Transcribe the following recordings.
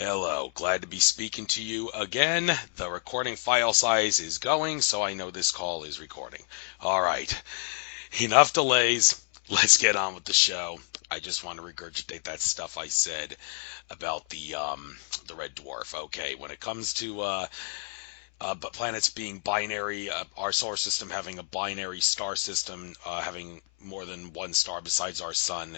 Hello, glad to be speaking to you again. The recording file size is going, so I know this call is recording. All right, enough delays. Let's get on with the show. I just want to regurgitate that stuff I said about the red dwarf. Okay, when it comes to but planets being binary, our solar system having a binary star system, having more than one star besides our sun.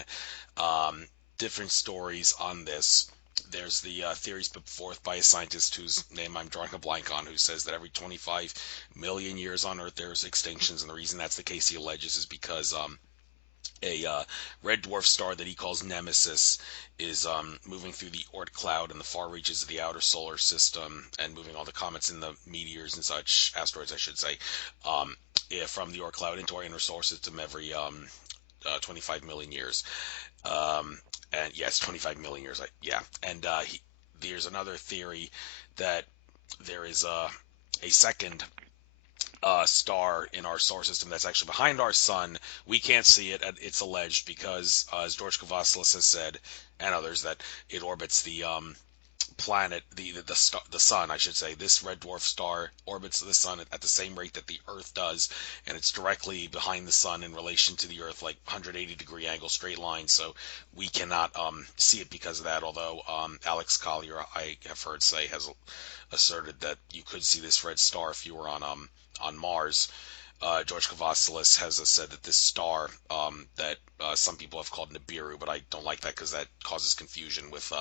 Um, Different stories on this. There's the theories put forth by a scientist whose name I'm drawing a blank on, who says that every 25 million years on Earth there's extinctions, and the reason that's the case, he alleges, is because a red dwarf star that he calls Nemesis is moving through the Oort cloud in the far reaches of the outer solar system and moving all the comets and the meteors and such, asteroids I should say, from the Oort cloud into our inner solar system every 25 million years. And yes, 25 million years. Yeah. And there's another theory that there is a second star in our solar system that's actually behind our sun. We can't see it. It's alleged because, as George Kavasilis has said, and others, that it orbits the planet, the sun, I should say. This red dwarf star orbits the sun at the same rate that the Earth does, and it's directly behind the sun in relation to the Earth, like 180-degree angle, straight line. So we cannot see it because of that. Although Alex Collier, I have heard say, has asserted that you could see this red star if you were on Mars. George Kavasilis has said that this star that some people have called Nibiru, but I don't like that because that causes confusion with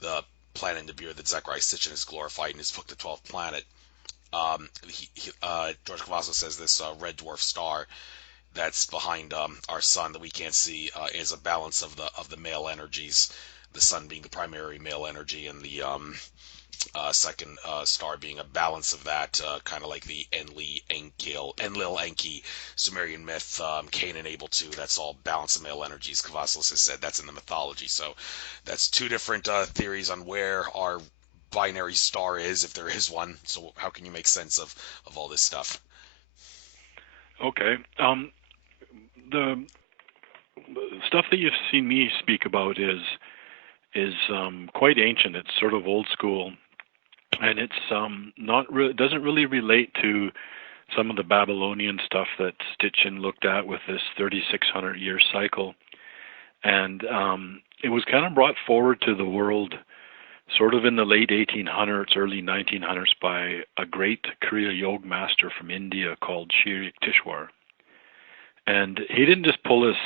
the planet Nibiru that Zechariah Sitchin has glorified in his book, The 12th Planet. George Kavasilis says this red dwarf star that's behind our sun that we can't see is a balance of the male energies. The sun being the primary male energy, and the second star being a balance of that, kind of like the Enlil Enki Sumerian myth, Cain and Abel too. That's all balance of male energies. Kavasilis has said that's in the mythology. So that's two different theories on where our binary star is, if there is one. So how can you make sense of all this stuff? Okay. The stuff that you've seen me speak about is quite ancient. It's sort of old school, and it's doesn't really relate to some of the Babylonian stuff that Stitchin looked at with this 3,600-year cycle. And it was kind of brought forward to the world sort of in the late 1800s, early 1900s by a great Kriya Yoga master from India called Sri Yukteswar. And he didn't just pull this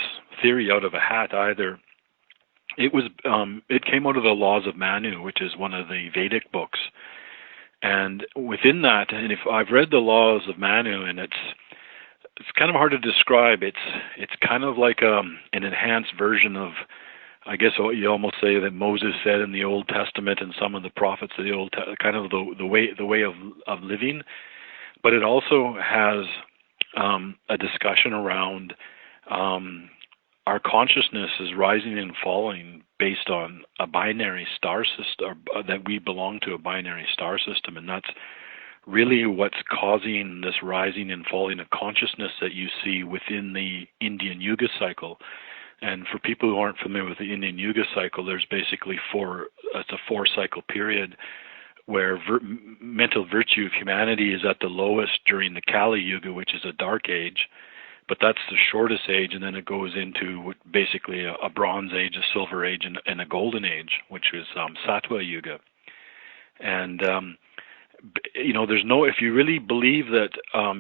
theory out of a hat either. It came out of the Laws of Manu, which is one of the Vedic books. And within that, and if I've read the Laws of Manu, and it's kind of hard to describe. It's kind of like an enhanced version of, I guess you almost say that Moses said in the Old Testament and some of the prophets of the Old kind of the way of living. But it also has a discussion around our consciousness is rising and falling based on a binary star system, or that we belong to a binary star system, and that's really what's causing this rising and falling of consciousness that you see within the Indian Yuga cycle. And for people who aren't familiar with the Indian Yuga cycle, there's basically it's a 4-cycle period where mental virtue of humanity is at the lowest during the Kali Yuga, which is a dark age, but that's the shortest age, and then it goes into basically a bronze age, a silver age, and a golden age, which is Sattva Yuga. And if you really believe that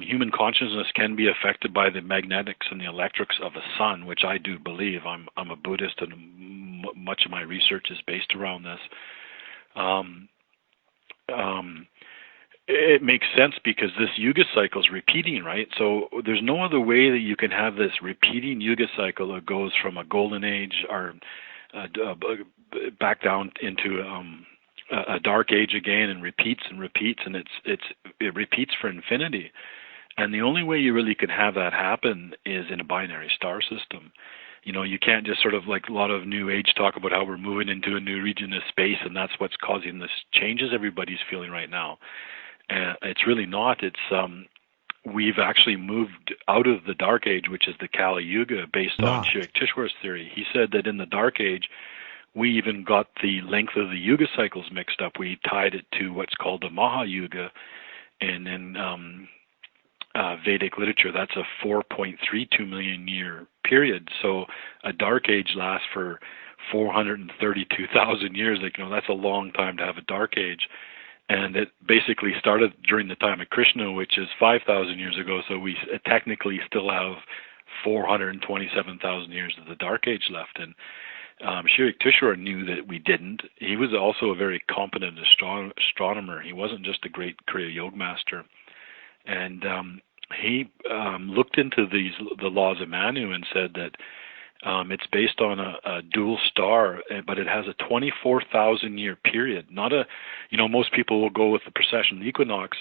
human consciousness can be affected by the magnetics and the electrics of a sun, which I do believe, I'm a Buddhist, and much of my research is based around this. It makes sense because this Yuga cycle is repeating, right? So there's no other way that you can have this repeating Yuga cycle that goes from a golden age or back down into a dark age again, and repeats, and it repeats for infinity. And the only way you really can have that happen is in a binary star system. You can't just sort of, like a lot of New Age talk about how we're moving into a new region of space, and that's what's causing this changes everybody's feeling right now. And it's really not. It's we've actually moved out of the dark age, which is the Kali Yuga, based on Sri Yukteswar's theory. He said that in the dark age, we even got the length of the Yuga cycles mixed up. We tied it to what's called the Maha Yuga, and in Vedic literature, that's a 4.32 million year period. So a dark age lasts for 432,000 years. Like, that's a long time to have a dark age. And it basically started during the time of Krishna, which is 5,000 years ago. So we technically still have 427,000 years of the dark age left. And Shirik Tushar knew that we didn't. He was also a very competent astronomer. He wasn't just a great Kriya Yoga master. And he looked into the laws of Manu and said that it's based on a dual star, but it has a 24,000 year period. Not a, most people will go with the precession of the equinox.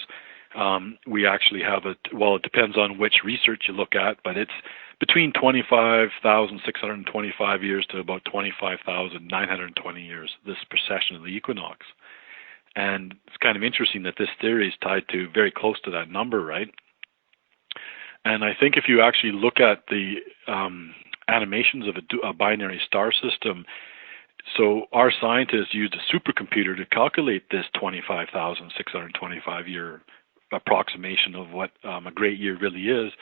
We actually have it depends on which research you look at, but it's between 25,625 years to about 25,920 years, this precession of the equinox. And it's kind of interesting that this theory is tied to very close to that number, right? And I think if you actually look at the animations of a binary star system, so our scientists used a supercomputer to calculate this 25,625 year approximation of what a great year really is.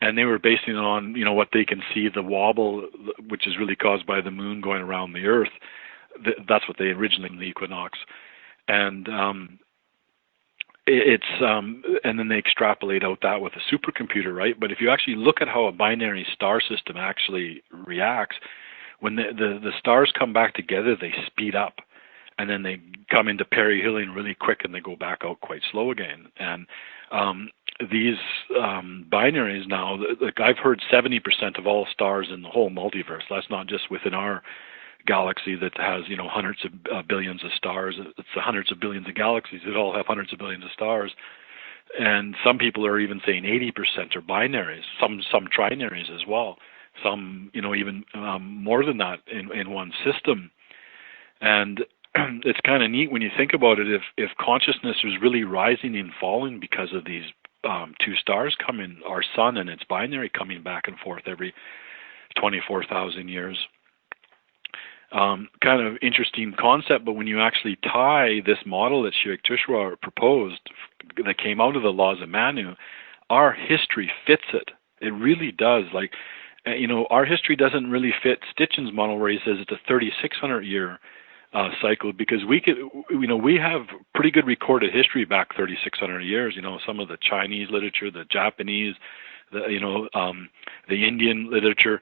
And they were basing it on, what they can see, the wobble, which is really caused by the moon going around the Earth. That's what they originally in the equinox. And and then they extrapolate out that with a supercomputer, right? But if you actually look at how a binary star system actually reacts, when the stars come back together, they speed up, and then they come into perihelion really quick, and they go back out quite slow again. And these binaries now, like I've heard 70% of all stars in the whole multiverse. That's not just within our galaxy that has hundreds of billions of stars. It's the hundreds of billions of galaxies that all have hundreds of billions of stars. And some people are even saying 80% are binaries, some trinaries as well, some even more than that in one system. And it's kind of neat when you think about it. If consciousness is really rising and falling because of these two stars coming, our sun and its binary coming back and forth every 24,000 years. Kind of interesting concept, but when you actually tie this model that Shirik Tushar proposed that came out of the laws of Manu, our history fits it. It really does. Like, our history doesn't really fit Stitchin's model where he says it's a 3,600 year cycle, because we have pretty good recorded history back 3,600 years. Some of the Chinese literature, the Japanese, the Indian literature.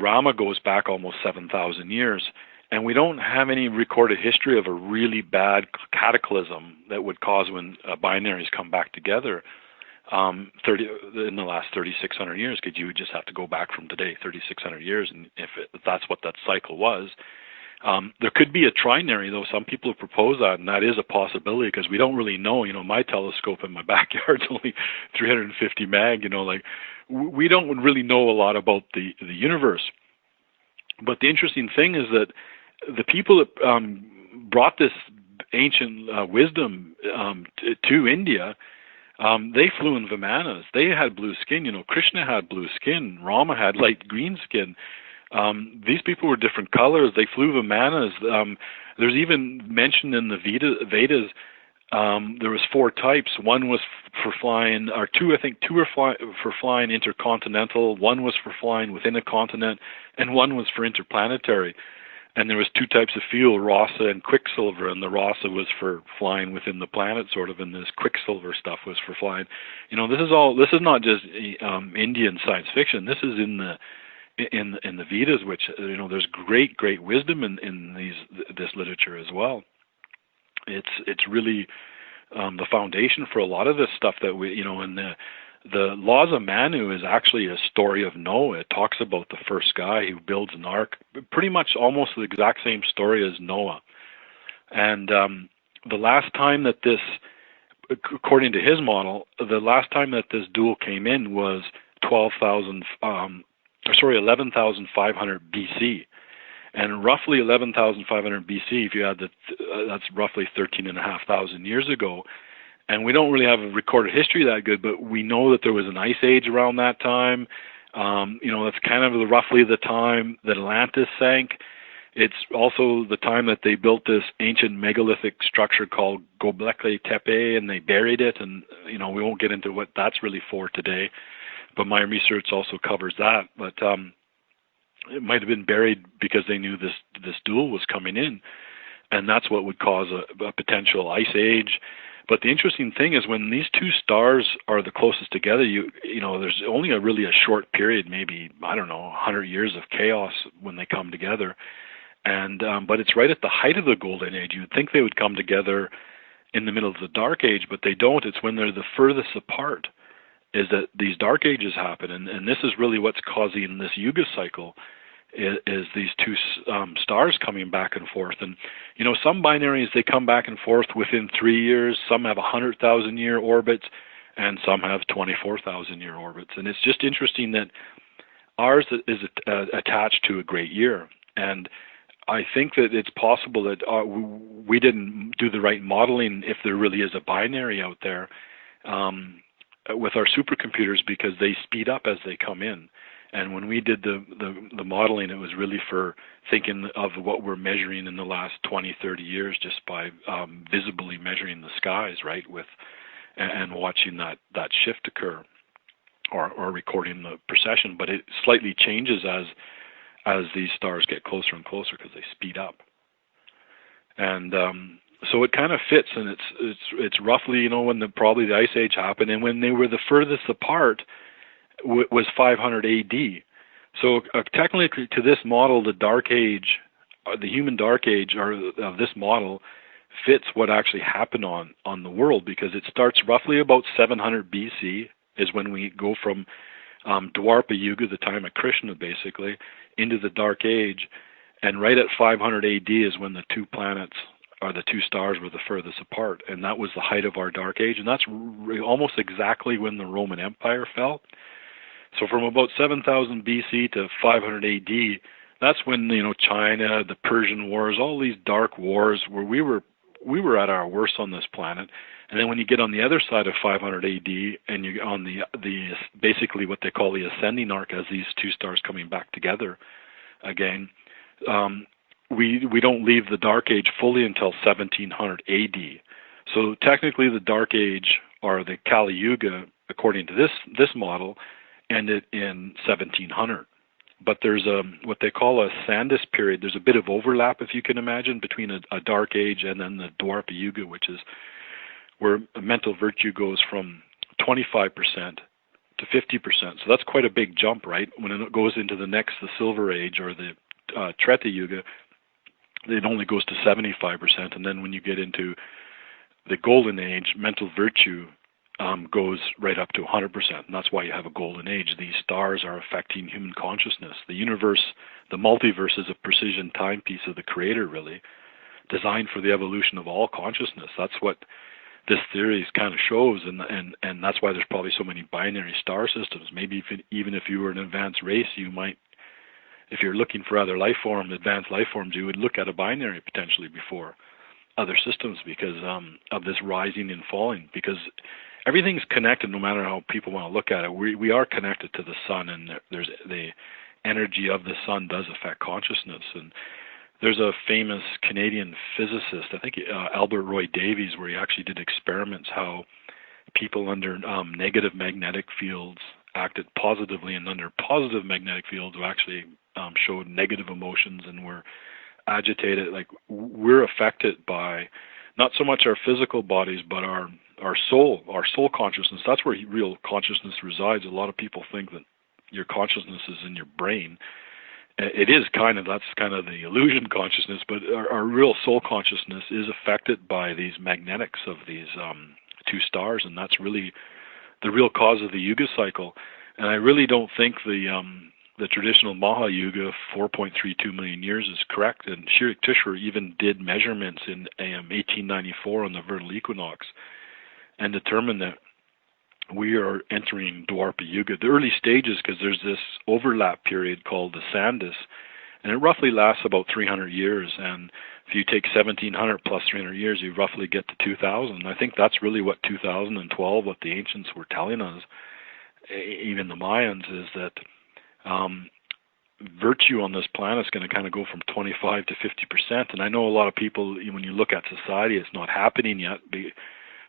Rama goes back almost 7,000 years, and we don't have any recorded history of a really bad cataclysm that would cause when binaries come back together in the last 3,600 years, because you would just have to go back from today 3,600 years, and if that's what that cycle was. There could be a trinary, though. Some people have proposed that, and that is a possibility, because we don't really know. My telescope in my backyard's only 350 mag. We don't really know a lot about the universe. But the interesting thing is that the people that brought this ancient wisdom to India, they flew in Vimanas. They had blue skin. Krishna had blue skin. Rama had light green skin. These people were different colors. They flew Vimanas. There's even mentioned in the Vedas. There was 4 types. One was for flying, or two were for flying intercontinental. One was for flying within a continent, and one was for interplanetary. And there was 2 types of fuel, Rasa and Quicksilver. And the Rasa was for flying within the planet, sort of, and this Quicksilver stuff was for flying. This is not just Indian science fiction. This is in the Vedas, which there's great wisdom in this literature as well. It's really the foundation for a lot of this stuff that we, and the laws of Manu is actually a story of Noah. It talks about the first guy who builds an ark, pretty much almost the exact same story as Noah. And the last time that this, according to his model, the last time that this duel came in was 11,500 BC. And roughly 11,500 BC, if you add that's roughly 13,500 years ago. And we don't really have a recorded history that good, but we know that there was an ice age around that time. That's kind of roughly the time that Atlantis sank. It's also the time that they built this ancient megalithic structure called Göbekli Tepe, and they buried it. And we won't get into what that's really for today, but my research also covers that. But it might have been buried because they knew this duel was coming in, and that's what would cause a potential ice age. But the interesting thing is when these two stars are the closest together, there's only really a short period, maybe 100 years of chaos when they come together. And but it's right at the height of the golden age. You'd think they would come together in the middle of the dark age, but they don't. It's when they're the furthest apart is that these dark ages happen, and this is really what's causing this Yuga cycle. Is these two stars coming back and forth. And some binaries, they come back and forth within 3 years. Some have 100,000-year orbits, and some have 24,000-year orbits. And it's just interesting that ours is attached to a great year. And I think that it's possible that we didn't do the right modeling if there really is a binary out there with our supercomputers, because they speed up as they come in. And when we did the modeling, it was really for thinking of what we're measuring in the last 20, 30 years just by visibly measuring the skies, right, and watching that shift occur or recording the precession. But it slightly changes as these stars get closer and closer because they speed up. And so it kind of fits, and it's roughly, when probably the Ice Age happened, and when they were the furthest apart, was 500 AD. So technically, to this model, the Dark Age, the human Dark Age, of this model, fits what actually happened on the world, because it starts roughly about 700 BC is when we go from Dwarpa Yuga, the time of Krishna, basically, into the Dark Age, and right at 500 AD is when the two planets or the two stars were the furthest apart, and that was the height of our Dark Age, and that's almost exactly when the Roman Empire fell. So from about 7,000 BC to 500 AD, that's when China, the Persian Wars, all these dark wars where we were at our worst on this planet. And then when you get on the other side of 500 AD and you're on the basically what they call the ascending arc, as these two stars coming back together again, we don't leave the Dark Age fully until 1700 AD. So technically, the Dark Age, or the Kali Yuga, according to this model, ended in 1700. But there's what they call a Sandus period. There's a bit of overlap, if you can imagine, between a Dark Age and then the Dwarpa Yuga, which is where mental virtue goes from 25% to 50%. So that's quite a big jump, right? When it goes into the Silver Age, or the Treta Yuga, it only goes to 75%. And then when you get into the Golden Age, mental virtue goes right up to 100%, and that's why you have a golden age. These stars are affecting human consciousness. The universe, the multiverse, is a precision timepiece of the Creator, really, designed for the evolution of all consciousness. That's what this theory kind of shows, and that's why there's probably so many binary star systems. Maybe even if you were an advanced race, you might, if you're looking for other advanced life forms, you would look at a binary potentially before other systems, because of this rising and falling, because everything's connected, no matter how people want to look at it. We are connected to the sun, and there's the energy of the sun does affect consciousness. And there's a famous Canadian physicist, I think Albert Roy Davies, where he actually did experiments how people under negative magnetic fields acted positively, and under positive magnetic fields who actually showed negative emotions and were agitated. Like, we're affected by not so much our physical bodies, but our soul consciousness. That's where real consciousness resides. A lot of people think that your consciousness is in your brain. It is that's kind of the illusion consciousness, but our real soul consciousness is affected by these magnetics of these two stars, and that's really the real cause of the Yuga cycle. And I really don't think the traditional Maha Yuga, 4.32 million years, is correct. And Shiriktushra even did measurements in 1894 on the vernal equinox and determined that we are entering Dwarpa Yuga, the early stages, because there's this overlap period called the Sandus, and it roughly lasts about 300 years. And if you take 1700 plus 300 years, you roughly get to 2000. I think that's really what 2012, what the ancients were telling us, even the Mayans, is that virtue on this planet is going to kind of go from 25 to 50%. And I know a lot of people, when you look at society, it's not happening yet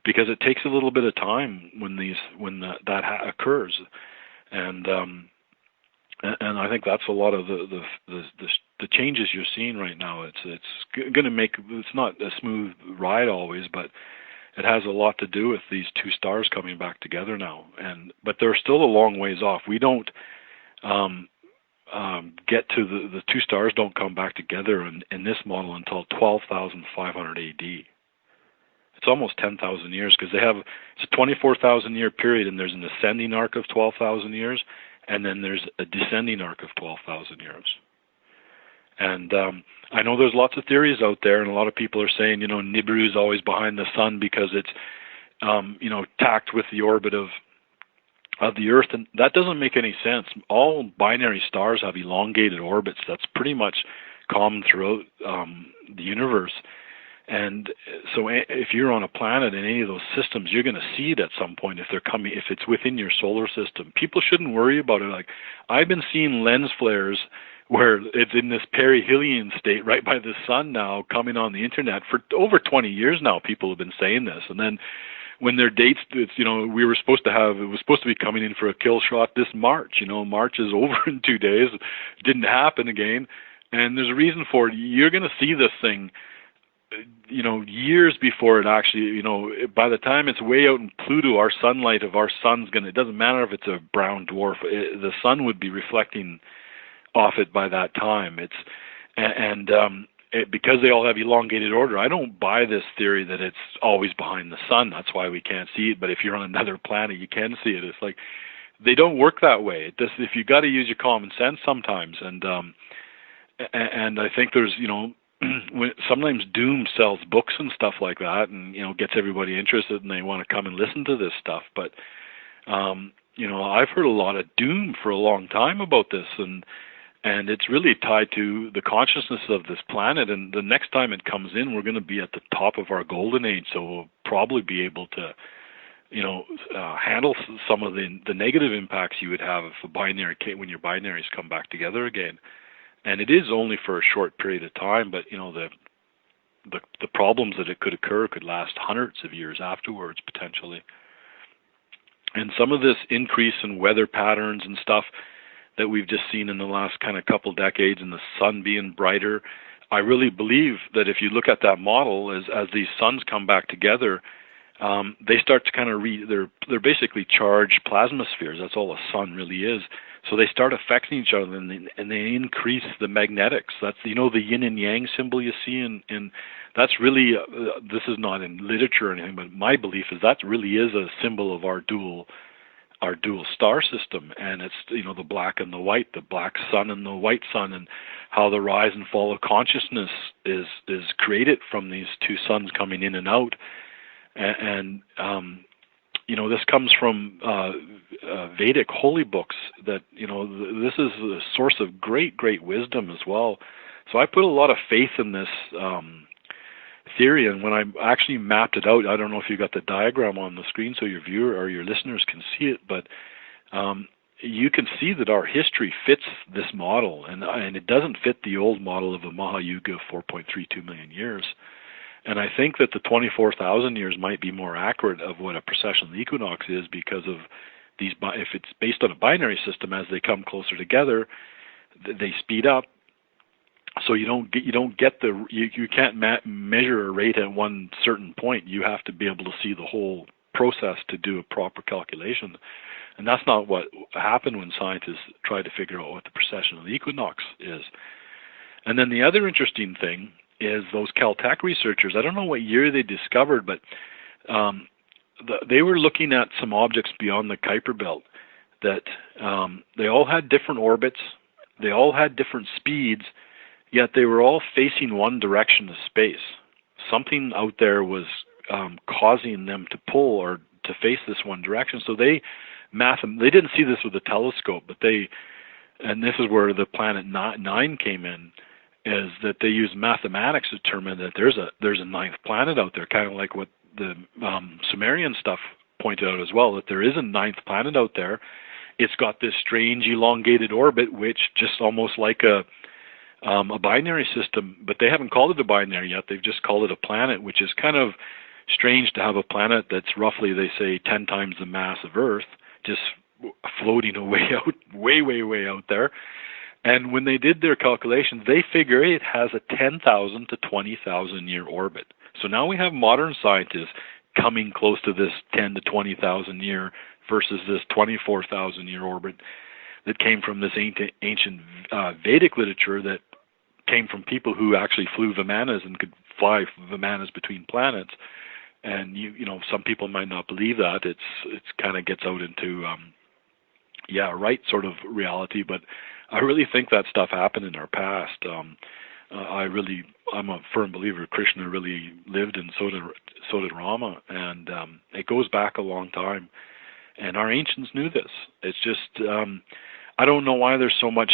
because it takes a little bit of time when that occurs. And I think that's a lot of the changes you're seeing right now. It's going to make, it's not a smooth ride always, but it has a lot to do with these two stars coming back together now. But they're still a long ways off. We don't get to the two stars don't come back together in this model until 12,500 AD. It's almost 10,000 years because it's a 24,000 year period, and there's an ascending arc of 12,000 years, and then there's a descending arc of 12,000 years. And I know there's lots of theories out there, and a lot of people are saying, Nibiru is always behind the sun because it's, tacked with the orbit of the Earth, and that doesn't make any sense. All binary stars have elongated orbits. That's pretty much common throughout the universe. And so if you're on a planet in any of those systems, you're going to see it at some point if it's within your solar system. People shouldn't worry about it. Like, I've been seeing lens flares where it's in this perihelion state right by the sun now, coming on the internet for over 20 years now. People have been saying this, and then when their dates, it was supposed to be coming in for a kill shot this March. March is over in 2 days. It didn't happen again, and there's a reason for it. You're going to see this thing, years before it actually, by the time it's way out in Pluto, our sunlight of our sun's it doesn't matter if it's a brown dwarf, the sun would be reflecting off it by that time. Because they all have elongated order, I don't buy this theory that it's always behind the sun. That's why we can't see it. But if you're on another planet, you can see it. It's like they don't work that way. If you got to use your common sense sometimes, and I think there's sometimes Doom sells books and stuff like that, and gets everybody interested, and they want to come and listen to this stuff. But I've heard a lot of doom for a long time about this, and it's really tied to the consciousness of this planet. And the next time it comes in, we're going to be at the top of our golden age, so we'll probably be able to, handle some of the negative impacts you would have when your binaries come back together again. And it is only for a short period of time, but the problems that it could occur could last hundreds of years afterwards potentially. And some of this increase in weather patterns and stuff that we've just seen in the last kind of couple decades, and the sun being brighter, I really believe that if you look at that model, as these suns come back together, they start to kind of they're basically charged plasma spheres. That's all a sun really is. So they start affecting each other, and they increase the magnetics. That's the yin and yang symbol you see, and that's really this is not in literature or anything, but my belief is that really is a symbol of our dual star system. And it's the black and the white, the black sun and the white sun, and how the rise and fall of consciousness is created from these two suns coming in and out. And this comes from Vedic holy books that this is a source of great wisdom as well. So I put a lot of faith in this theory, and when I actually mapped it out, I don't know if you got the diagram on the screen so your viewer or your listeners can see it, but you can see that our history fits this model, and it doesn't fit the old model of a Mahayuga of 4.32 million years. And I think that the 24,000 years might be more accurate of what a precessional equinox is, because of these. If it's based on a binary system, as they come closer together, they speed up. So you can't measure a rate at one certain point. You have to be able to see the whole process to do a proper calculation, and that's not what happened when scientists tried to figure out what the precessional equinox is. And then the other interesting thing is those Caltech researchers. I don't know what year they discovered, but they were looking at some objects beyond the Kuiper Belt that they all had different orbits, they all had different speeds, yet they were all facing one direction of space. Something out there was causing them to pull or to face this one direction. So they didn't see this with a telescope, but and this is where the planet 9 came in, is that they used mathematics to determine that there's a ninth planet out there, kind of like what the Sumerian stuff pointed out as well, that there is a ninth planet out there, it's got this strange elongated orbit, which just almost like a binary system, but they haven't called it a binary yet. They've just called it a planet, which is kind of strange to have a planet that's roughly, they say, 10 times the mass of Earth, just floating away out, way out there. And when they did their calculations, they figure it has a 10,000 to 20,000 year orbit. So now we have modern scientists coming close to this 10 to 20,000 year versus this 24,000 year orbit that came from this ancient Vedic literature that came from people who actually flew Vimanas and could fly Vimanas between planets. And you know, some people might not believe that. It's kind of gets out into right sort of reality, but I really think that stuff happened in our past. I'm a firm believer Krishna really lived, and so did Rama, and it goes back a long time. And our ancients knew this. It's just I don't know why there's so much.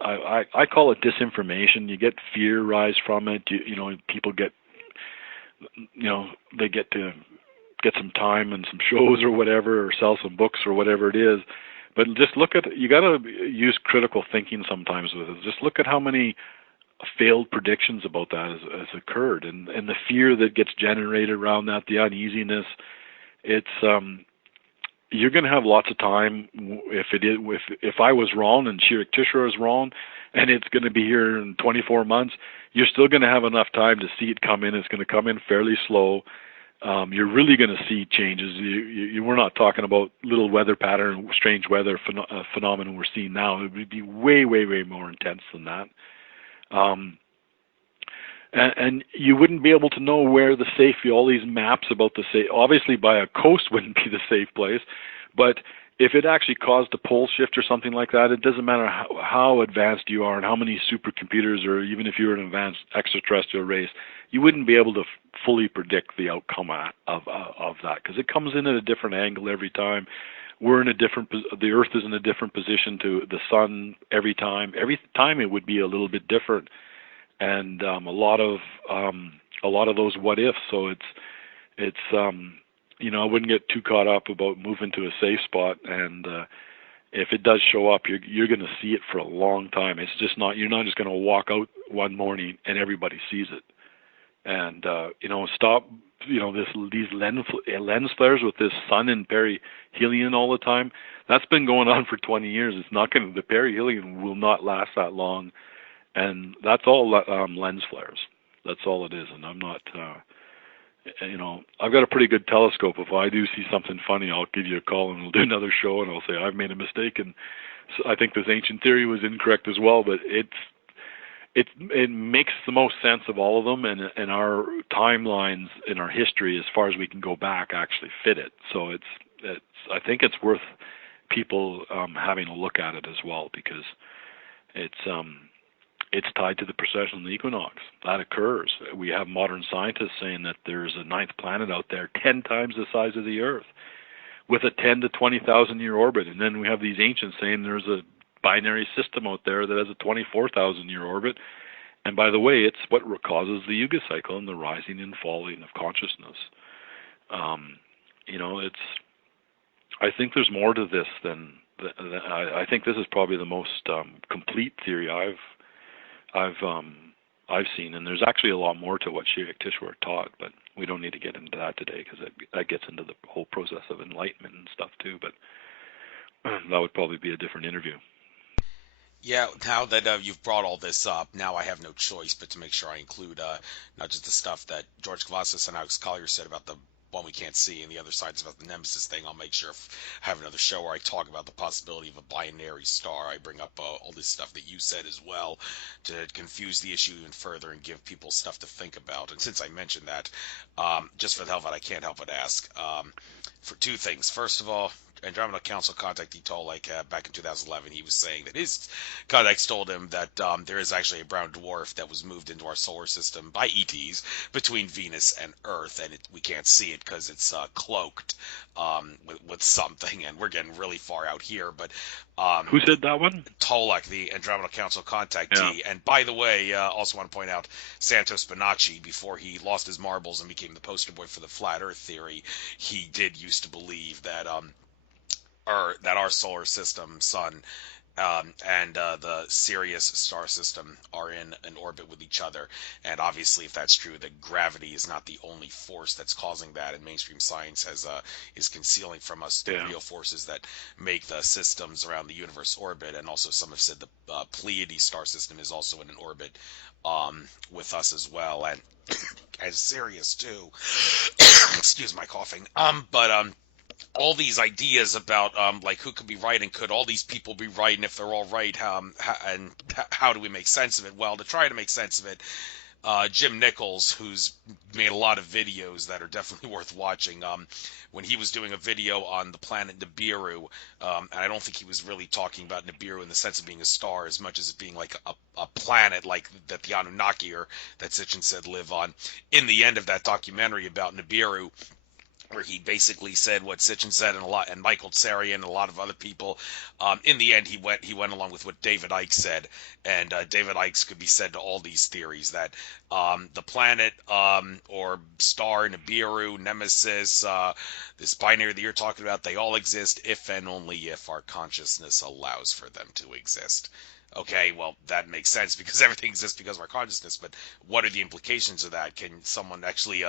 I call it disinformation. You get fear rise from it. You know, people get, you know, they get to get some time and some shows or whatever, or sell some books or whatever it is. But just look at, you got to use critical thinking sometimes with it. Just look at how many failed predictions about that has occurred, and the fear that gets generated around that, the uneasiness. It's you're going to have lots of time if I was wrong and Shiriktisha is wrong, and it's going to be here in 24 months. You're still going to have enough time to see it come in. It's going to come in fairly slow. You're really going to see changes. We're not talking about little weather pattern, strange weather phenomenon we're seeing now. It would be way more intense than that. And you wouldn't be able to know where the safe, all these maps about the safe, obviously by a coast wouldn't be the safe place, but if it actually caused a pole shift or something like that, it doesn't matter how advanced you are and how many supercomputers, or even if you're an advanced extraterrestrial race, you wouldn't be able to fully predict the outcome of that, because it comes in at a different angle every time. We're in a different, the Earth is in a different position to the sun every time. Every time it would be a little bit different, and a lot of those what ifs. So it's you know, I wouldn't get too caught up about moving to a safe spot, and if it does show up, you're going to see it for a long time. It's just not, you're not just going to walk out one morning and everybody sees it. And you know, stop, you know, these lens flares with this sun and perihelion all the time. That's been going on for 20 years. It's not going to, the perihelion will not last that long, and that's all lens flares. That's all it is. And I'm not, you know, I've got a pretty good telescope. If I do see something funny, I'll give you a call and we'll do another show, and I'll say I've made a mistake, and so I think this ancient theory was incorrect as well. But it makes the most sense of all of them, and our timelines in our history, as far as we can go back, actually fit it. So it's I think it's worth people having a look at it as well, because it's tied to the precession of the equinox. That occurs. We have modern scientists saying that there's a ninth planet out there 10 times the size of the Earth with a 10 to 20,000 year orbit. And then we have these ancients saying there's a binary system out there that has a 24,000 year orbit. And by the way, it's what causes the Yuga cycle and the rising and falling of consciousnness. You know, I think there's more to this than I think this is probably the most complete theory I've seen, and there's actually a lot more to what Shiriktisha taught, but we don't need to get into that today, because that gets into the whole process of enlightenment and stuff too. But that would probably be a different interview. Yeah, now that you've brought all this up, now I have no choice but to make sure I include not just the stuff that George Cavazos and Alex Collier said about the one we can't see, and the other side's about the Nemesis thing. I'll make sure I have another show where I talk about the possibility of a binary star. I bring up all this stuff that you said as well to confuse the issue even further and give people stuff to think about. And since I mentioned that, just for the hell of it, I can't help but ask for two things. First of all, Andromeda Council contactee Tolek back in 2011, he was saying that his contacts told him that there is actually a brown dwarf that was moved into our solar system by ETs between Venus and Earth, and we can't see it because it's cloaked with something, and we're getting really far out here. But who said that one? Tolek, the Andromeda Council contactee. Yeah. And by the way, also want to point out Santos Bonacci, before he lost his marbles and became the poster boy for the flat Earth theory, he did used to believe that that our solar system, sun, and the Sirius star system are in an orbit with each other. And obviously, if that's true, that gravity is not the only force that's causing that, and mainstream science is concealing from us the Yeah. real forces that make the systems around the universe orbit. And also, some have said the Pleiades star system is also in an orbit with us as well, and as Sirius too. Excuse my coughing. But all these ideas about like who could be right and could all these people be right, and if they're all right, how do we make sense of it? Well, to try to make sense of it, Jim Nichols, who's made a lot of videos that are definitely worth watching, when he was doing a video on the planet Nibiru, and I don't think he was really talking about Nibiru in the sense of being a star as much as it being like a planet like that the Anunnaki, or that Sitchin said, live on. In the end of that documentary about Nibiru, where he basically said what Sitchin said, and Michael Tsarian and a lot of other people. In the end, he went along with what David Icke said, and David Icke's could be said to all these theories that the planet or star Nibiru, Nemesis, this binary that you're talking about, they all exist if and only if our consciousness allows for them to exist. Okay, well, that makes sense because everything exists because of our consciousness, but what are the implications of that? Can someone actually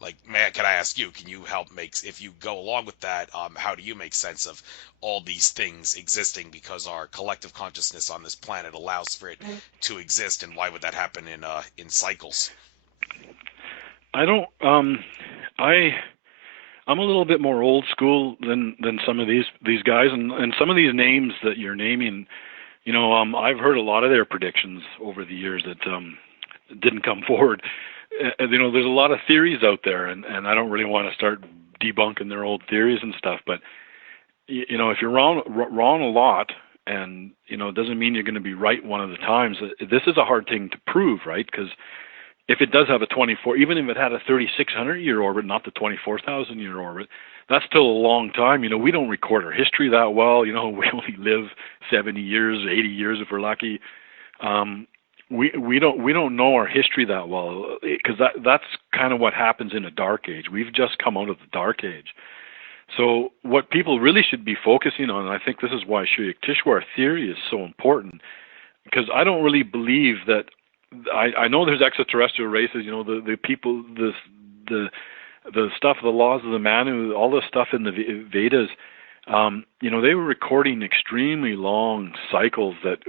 like, man, can I ask you, can you help if you go along with that, how do you make sense of all these things existing because our collective consciousness on this planet allows for it to exist, and why would that happen in cycles? I don't. I I'm a little bit more old school than some of these guys, and some of these names that you're naming. I've heard a lot of their predictions over the years that didn't come forward. There's a lot of theories out there, and I don't really want to start debunking their old theories and stuff. But if you're wrong a lot, and it doesn't mean you're going to be right one of the times. This is a hard thing to prove, right? Because if it does have a 24, even if it had a 3,600 year orbit, not the 24,000 year orbit, that's still a long time. We don't record our history that well. We only live 70 years, 80 years if we're lucky. We don't know our history that well, because that's kind of what happens in a dark age. We've just come out of the dark age. So what people really should be focusing on, and I think this is why Shuyuk-Tishwar theory is so important, because I don't really believe that. I know there's extraterrestrial races, the people, the stuff, the laws of the Manu, all the stuff in the Vedas. They were recording extremely long cycles that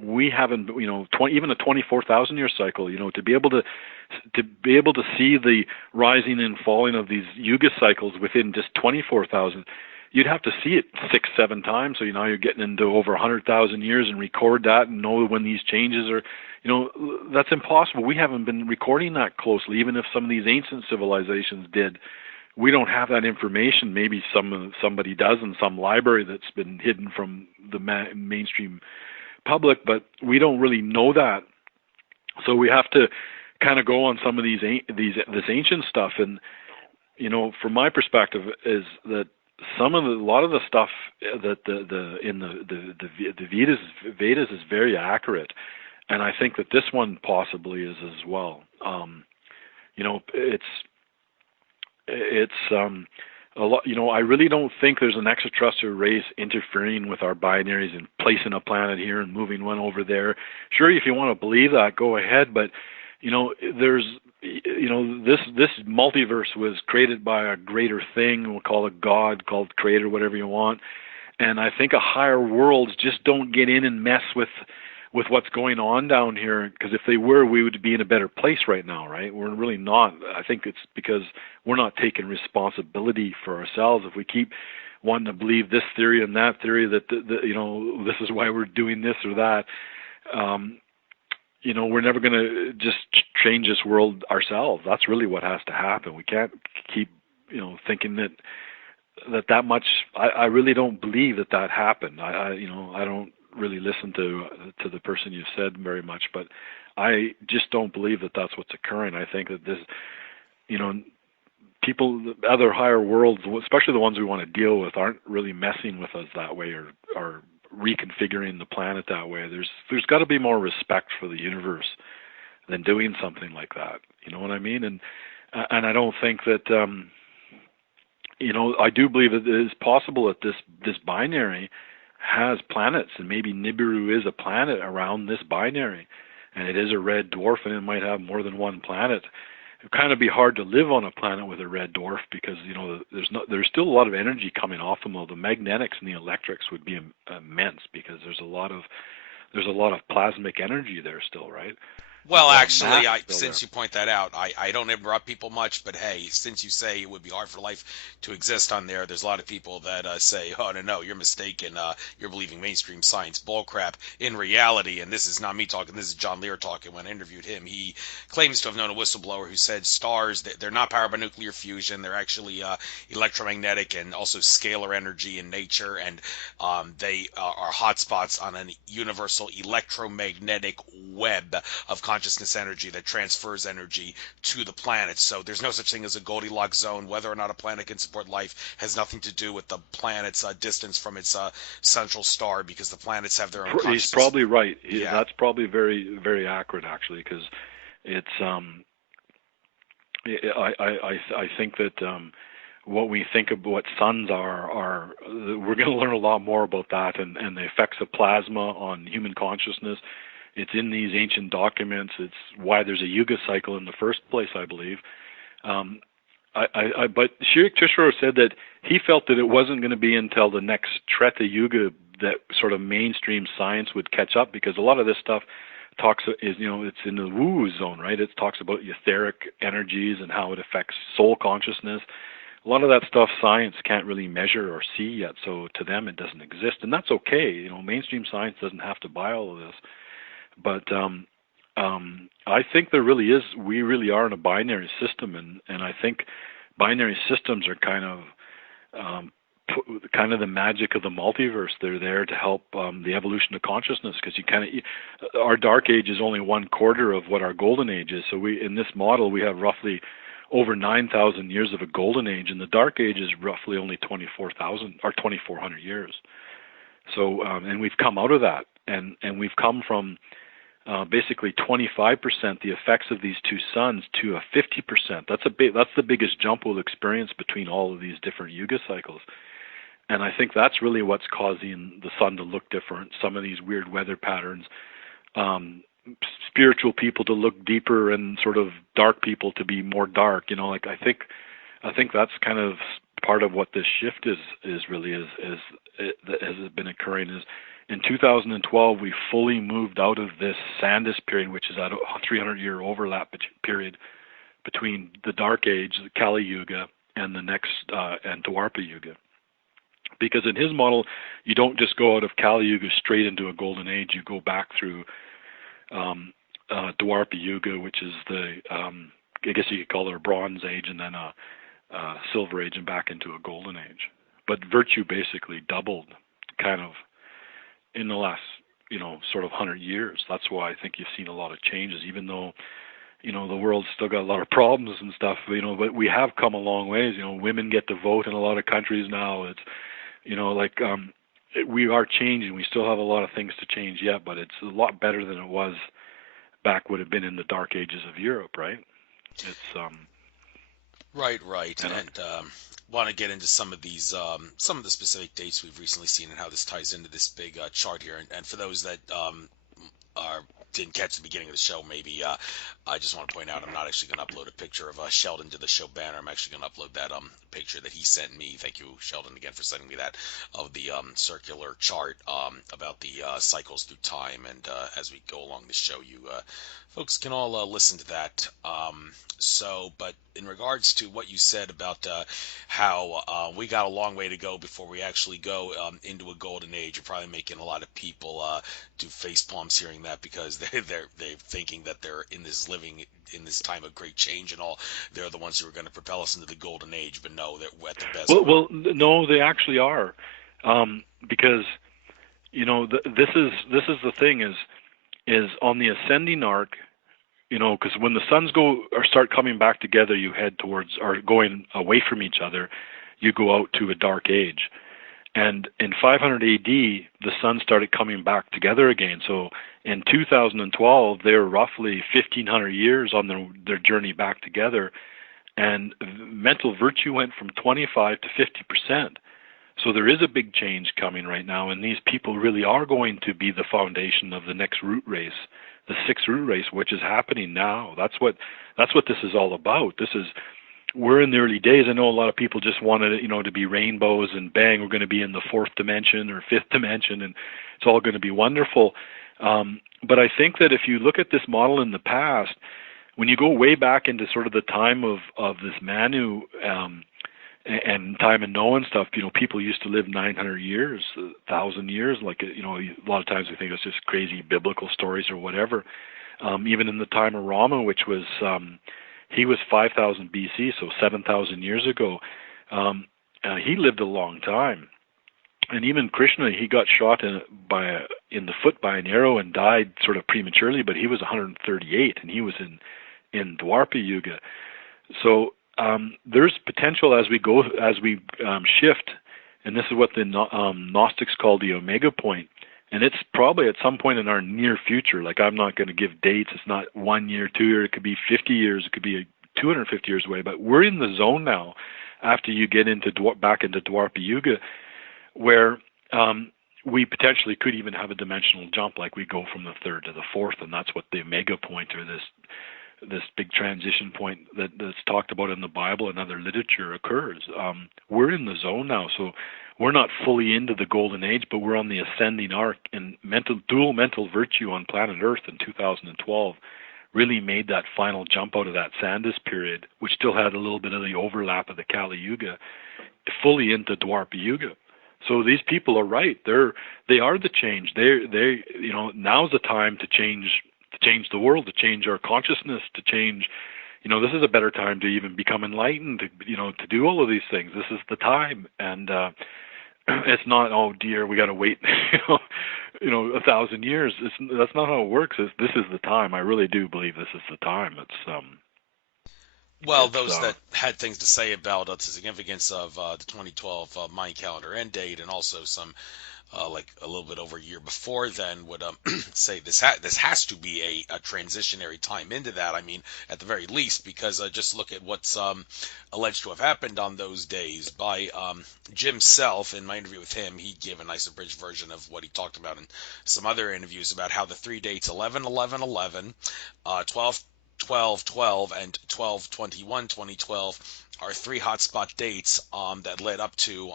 we haven't. Even a 24,000 year cycle. To be able to see the rising and falling of these Yuga cycles within just 24,000. You'd have to see it 6-7 times, so you're getting into over 100,000 years and record that and know when these changes are. That's impossible. We haven't been recording that closely, even if some of these ancient civilizations did. We don't have that information. Maybe somebody does in some library that's been hidden from the mainstream public, but we don't really know that. So we have to kind of go on some of this ancient stuff, and from my perspective, is that a lot of the stuff that in the Vedas is very accurate, and I think that this one possibly is as well. It's a lot. I really don't think there's an extraterrestrial race interfering with our binaries and placing a planet here and moving one over there. Sure, if you want to believe that, go ahead, but there's this multiverse was created by a greater thing. We'll call it God, call it creator, whatever you want. And I think a higher worlds just don't get in and mess with what's going on down here, because if they were, we would be in a better place right now, right? We're really not. I think it's because we're not taking responsibility for ourselves. If we keep wanting to believe this theory and that theory, that this is why we're doing this or that, we're never going to just change this world ourselves. That's really what has to happen. We can't keep, thinking that much. I really don't believe that happened. I don't really listen to the person you've said very much, but I just don't believe that that's what's occurring. I think that this, people, other higher worlds, especially the ones we want to deal with, aren't really messing with us that way or reconfiguring the planet that way. There's got to be more respect for the universe than doing something like that. You know what I mean? And I don't think that I do believe it is possible that this binary has planets, and maybe Nibiru is a planet around this binary, and it is a red dwarf, and it might have more than one planet. It would kind of be hard to live on a planet with a red dwarf because there's still a lot of energy coming off them. Though the magnetics and the electrics would be immense because there's a lot of plasmic energy there still, right? There's a Well, lot of actually, mass still there. since you point that out, I don't interrupt people much, but hey, since you say it would be hard for life to exist on there, there's a lot of people that say, oh, no, you're mistaken. You're believing mainstream science bullcrap. In reality, and this is not me talking, this is John Lear talking. When I interviewed him, he claims to have known a whistleblower who said stars, they're not powered by nuclear fusion. They're actually electromagnetic and also scalar energy in nature, and they are hotspots on a universal electromagnetic web of consciousness energy that transfers energy to the planet. So there's no such thing as a Goldilocks zone. Whether or not a planet can support life has nothing to do with the planet's distance from its central star, because the planets have their own He's consciousness. probably right. Yeah. That's probably very, very accurate, actually, because it's I think that what we think of what suns are we're going to learn a lot more about that, and the effects of plasma on human consciousness. It's in these ancient documents. It's why there's a Yuga cycle in the first place, I believe. But Shirik Tishro said that he felt that it wasn't going to be until the next Treta Yuga that sort of mainstream science would catch up, because a lot of this stuff it's in the woo zone, right? It talks about etheric energies and how it affects soul consciousness. A lot of that stuff science can't really measure or see yet, so to them it doesn't exist, and that's okay. Mainstream science doesn't have to buy all of this. But I think we really are in a binary system, and I think binary systems are kind of the magic of the multiverse. They're there to help the evolution of consciousness, because our dark age is only 1/4 of what our golden age is. So in this model we have roughly over 9,000 years of a golden age, and the dark age is roughly only 24,000 or 2,400 years. So and we've come out of that, and we've come from basically 25% the effects of these two suns to a 50%. That's the biggest jump we'll experience between all of these different Yuga cycles. And I think that's really what's causing the sun to look different. Some of these weird weather patterns, spiritual people to look deeper, and sort of dark people to be more dark. I think that's kind of part of what this shift has been occurring. Is in 2012 we fully moved out of this Sandus period, which is that 300-year overlap period between the Dark Age, the Kali Yuga, and the next and Dwarpa Yuga. Because in his model, you don't just go out of Kali Yuga straight into a golden age. You go back through Dwarpa Yuga, which is I guess you could call it a Bronze Age, and then a Silver Age, and back into a Golden Age. But virtue basically doubled, kind of, in the last, sort of 100 years. That's why I think you've seen a lot of changes, even though, the world's still got a lot of problems and stuff, but we have come a long ways. Women get to vote in a lot of countries now. It's, we are changing. We still have a lot of things to change yet, but it's a lot better than it was back would have been in the dark ages of Europe, right? It's Right. And want to get into some of these, some of the specific dates we've recently seen and how this ties into this big chart here. And for those that didn't catch the beginning of the show, maybe I just want to point out I'm not actually going to upload a picture of Sheldon to the show banner. I'm actually going to upload that picture that he sent me. Thank you, Sheldon, again for sending me that, of the circular chart about the cycles through time. And as we go along the show, you folks can all listen to that. But in regards to what you said about how we got a long way to go before we actually go into a golden age, you're probably making a lot of people do face palms hearing that, because they're thinking that they're living in this time of great change and all. They're the ones who are going to propel us into the golden age, but no, they're at the best. Well, no, they actually are, because this is the thing is on the ascending arc. Because when the suns start coming back together, you head towards, or going away from each other, you go out to a dark age. And in 500 AD, the suns started coming back together again. So in 2012, they were roughly 1,500 years on their journey back together. and mental virtue went from 25 to 50%. So there is a big change coming right now, and these people really are going to be the foundation of the next root race, the sixth root race, which is happening now. That's what this is all about. We're in the early days. I know a lot of people just wanted it, to be rainbows and bang, we're going to be in the fourth dimension or fifth dimension, and it's all going to be wonderful. But I think that if you look at this model in the past, when you go way back into sort of the time of this Manu and time and Noah and stuff, people used to live 900 years, 1,000 years. Like, a lot of times we think it's just crazy biblical stories or whatever. Even in the time of Rama, which was he was 5,000 BC, so 7,000 years ago. He lived a long time. And even Krishna, he got shot in the foot by an arrow and died sort of prematurely, but he was 138, and he was in Dwapara Yuga. So there's potential as we shift, and this is what the Gnostics call the Omega point, and it's probably at some point in our near future. Like, I'm not going to give dates. It's not 1 year, 2 years. It could be 50 years. It could be 250 years away. But we're in the zone now. After you get back into Dwapara Yuga, where we potentially could even have a dimensional jump, like we go from the third to the fourth, and that's what the Omega point, or this big transition point that's talked about in the Bible and other literature occurs. We're in the zone now, so we're not fully into the golden age, but we're on the ascending arc, and dual mental virtue on planet Earth in 2012 really made that final jump out of that Sandus period, which still had a little bit of the overlap of the Kali Yuga, fully into Dwapara Yuga. So these people are right. They are the change. Now's the time to change the world, to change our consciousness, to change. This is a better time to even become enlightened, to do all of these things. This is the time, and it's not, oh dear, we got to wait, 1,000 years. That's not how it works. This is the time. I really do believe this is the time. Well, those that had things to say about the significance of the 2012 Mayan Calendar end date, and also some like a little bit over a year before then, would say this has to be a transitionary time into that. I mean, at the very least, because just look at what's alleged to have happened on those days by Jim Self. In my interview with him, he gave a nice abridged version of what he talked about in some other interviews about how the three dates 11/11/11, 12/12/12, and 12/21/2012 are three hotspot dates that led up to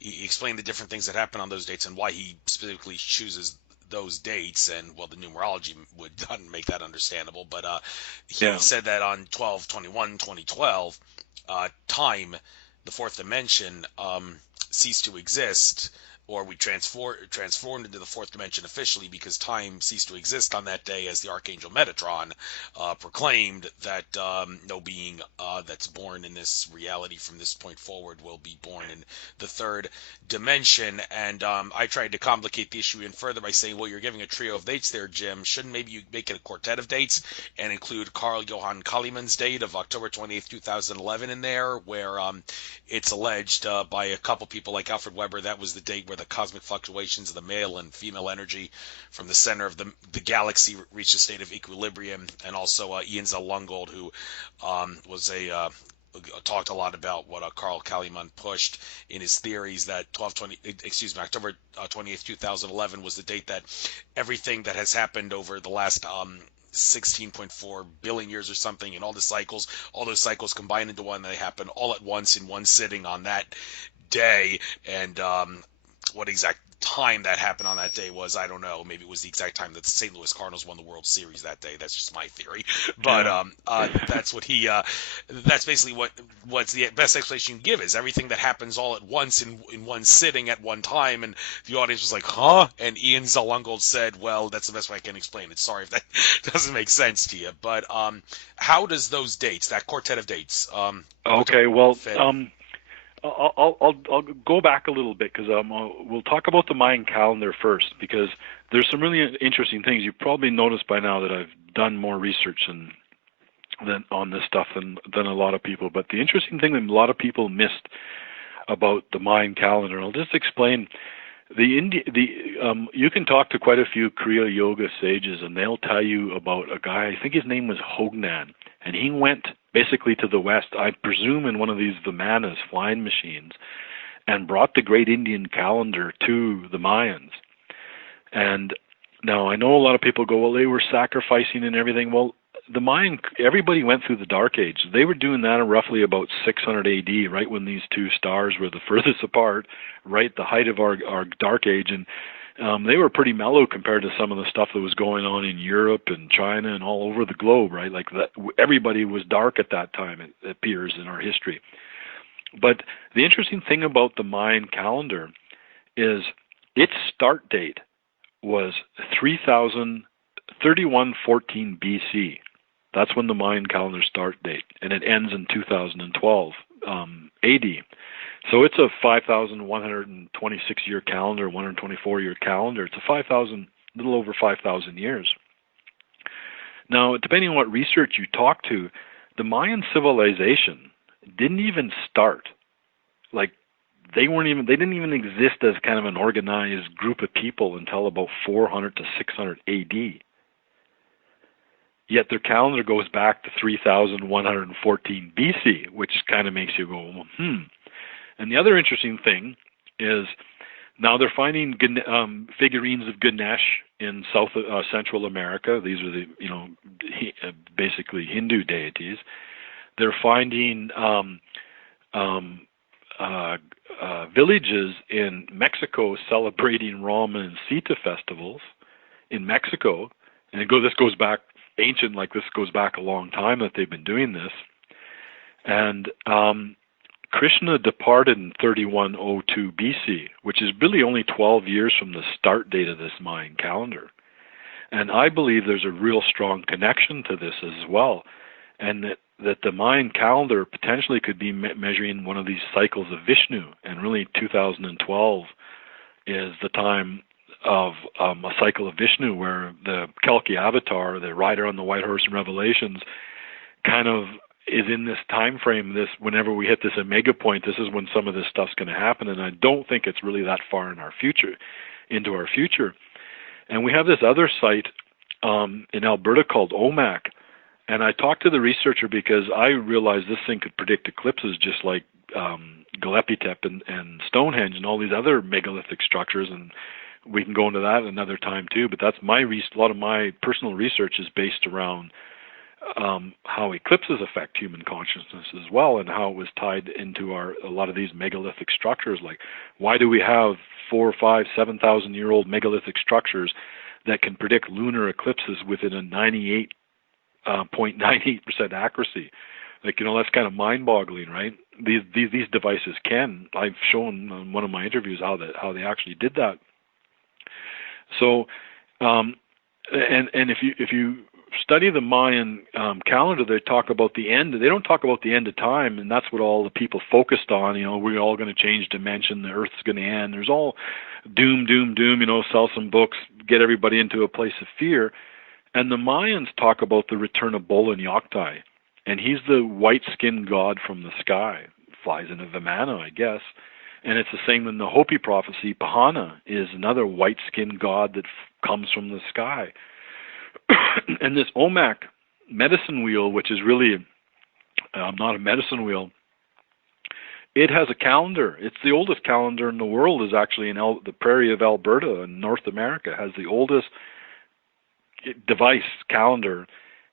he explained the different things that happened on those dates and why he specifically chooses those dates, and the numerology doesn't make that understandable, but he said that on 12/21/2012, time, the fourth dimension, ceased to exist, or we transformed into the fourth dimension officially, because time ceased to exist on that day, as the Archangel Metatron proclaimed that no being that's born in this reality from this point forward will be born in the third dimension. And I tried to complicate the issue even further by saying, well, you're giving a trio of dates there, Jim. Shouldn't maybe you make it a quartet of dates and include Carl Johann Kalimann's date of October 28th, 2011 in there, where it's alleged by a couple people like Alfred Weber that was the date where the cosmic fluctuations of the male and female energy from the center of the galaxy reached a state of equilibrium. And also Ian Zellungold, who was talked a lot about what Carl Kalimann pushed in his theories, that October 28th, 2011 was the date that everything that has happened over the last 16.4 billion years or something, and all those cycles combined into one, they happen all at once in one sitting on that day. And what exact time that happened on that day was, I don't know. Maybe it was the exact time that the St. Louis Cardinals won the World Series that day. That's just my theory. But that's what that's basically what's the best explanation you can give, is everything that happens all at once in one sitting at one time. And the audience was like, huh? And Ian Zellungold said, well, that's the best way I can explain it. Sorry if that doesn't make sense to you. But how does those dates, that quartet of dates, okay, well, I'll go back a little bit, because we'll talk about the Mayan calendar first, because there's some really interesting things. You've probably noticed by now that I've done more research on this stuff than a lot of people. But the interesting thing that a lot of people missed about the Mayan calendar, I'll just explain. You can talk to quite a few Kriya Yoga sages, and they'll tell you about a guy. I think his name was Hognan. And he went basically to the west, I presume in one of these Vimanas, flying machines, and brought the great Indian calendar to the Mayans. And now I know a lot of people go, well, they were sacrificing and everything. Well, the Mayan, everybody went through the Dark Age. They were doing that in roughly about 600 AD, right when these two stars were the furthest apart, right at the height of our Dark Age. And they were pretty mellow compared to some of the stuff that was going on in Europe and China and all over the globe, right? Like that, everybody was dark at that time, it appears in our history. But the interesting thing about the Mayan calendar is its start date was 3114 BC. That's when the Mayan calendar start date, and it ends in 2012 AD. So it's a 5,126-year calendar, 124-year calendar. It's a little over 5,000 years. Now, depending on what research you talk to, the Mayan civilization didn't even start. Like, they didn't even exist as kind of an organized group of people until about 400 to 600 AD. Yet their calendar goes back to 3,114 BC, which kind of makes you go, And the other interesting thing is now they're finding figurines of Ganesh in Central America. These are the basically Hindu deities. They're finding villages in Mexico celebrating Rama and Sita festivals in Mexico, and this goes back ancient, like this goes back a long time that they've been doing this. And Krishna departed in 3102 BC, which is really only 12 years from the start date of this Mayan calendar. And I believe there's a real strong connection to this as well, and that the Mayan calendar potentially could be measuring one of these cycles of Vishnu, and really 2012 is the time of a cycle of Vishnu where the Kalki avatar, the rider on the white horse in Revelations, kind of is in this time frame. Whenever we hit this omega point, this is when some of this stuff's going to happen, and I don't think it's really that far into our future. And we have this other site in Alberta called OMAC, and I talked to the researcher because I realized this thing could predict eclipses just like Göbekli Tepe and Stonehenge and all these other megalithic structures, and we can go into that another time too. But that's a lot of my personal research is based around how eclipses affect human consciousness as well, and how it was tied into a lot of these megalithic structures. Like, why do we have 4,000, 5,000, 7,000 year old megalithic structures that can predict lunar eclipses within a 98.98% accuracy? Like, that's kind of mind-boggling, right? These devices can. I've shown in one of my interviews how they actually did that. So, and if you study the Mayan calendar, they talk about the end. They don't talk about the end of time, and that's what all the people focused on. We're all going to change dimension. The Earth's going to end. There's all doom. Sell some books, get everybody into a place of fear. And the Mayans talk about the return of Bolan Yoktai, and he's the white-skinned god from the sky. Flies in a Vimana, I guess. And it's the same in the Hopi prophecy. Pahana is another white-skinned god that comes from the sky. And this OMAC medicine wheel, which is really not a medicine wheel, it has a calendar. It's the oldest calendar in the world, is actually in the prairie of Alberta in North America. It has the oldest device calendar.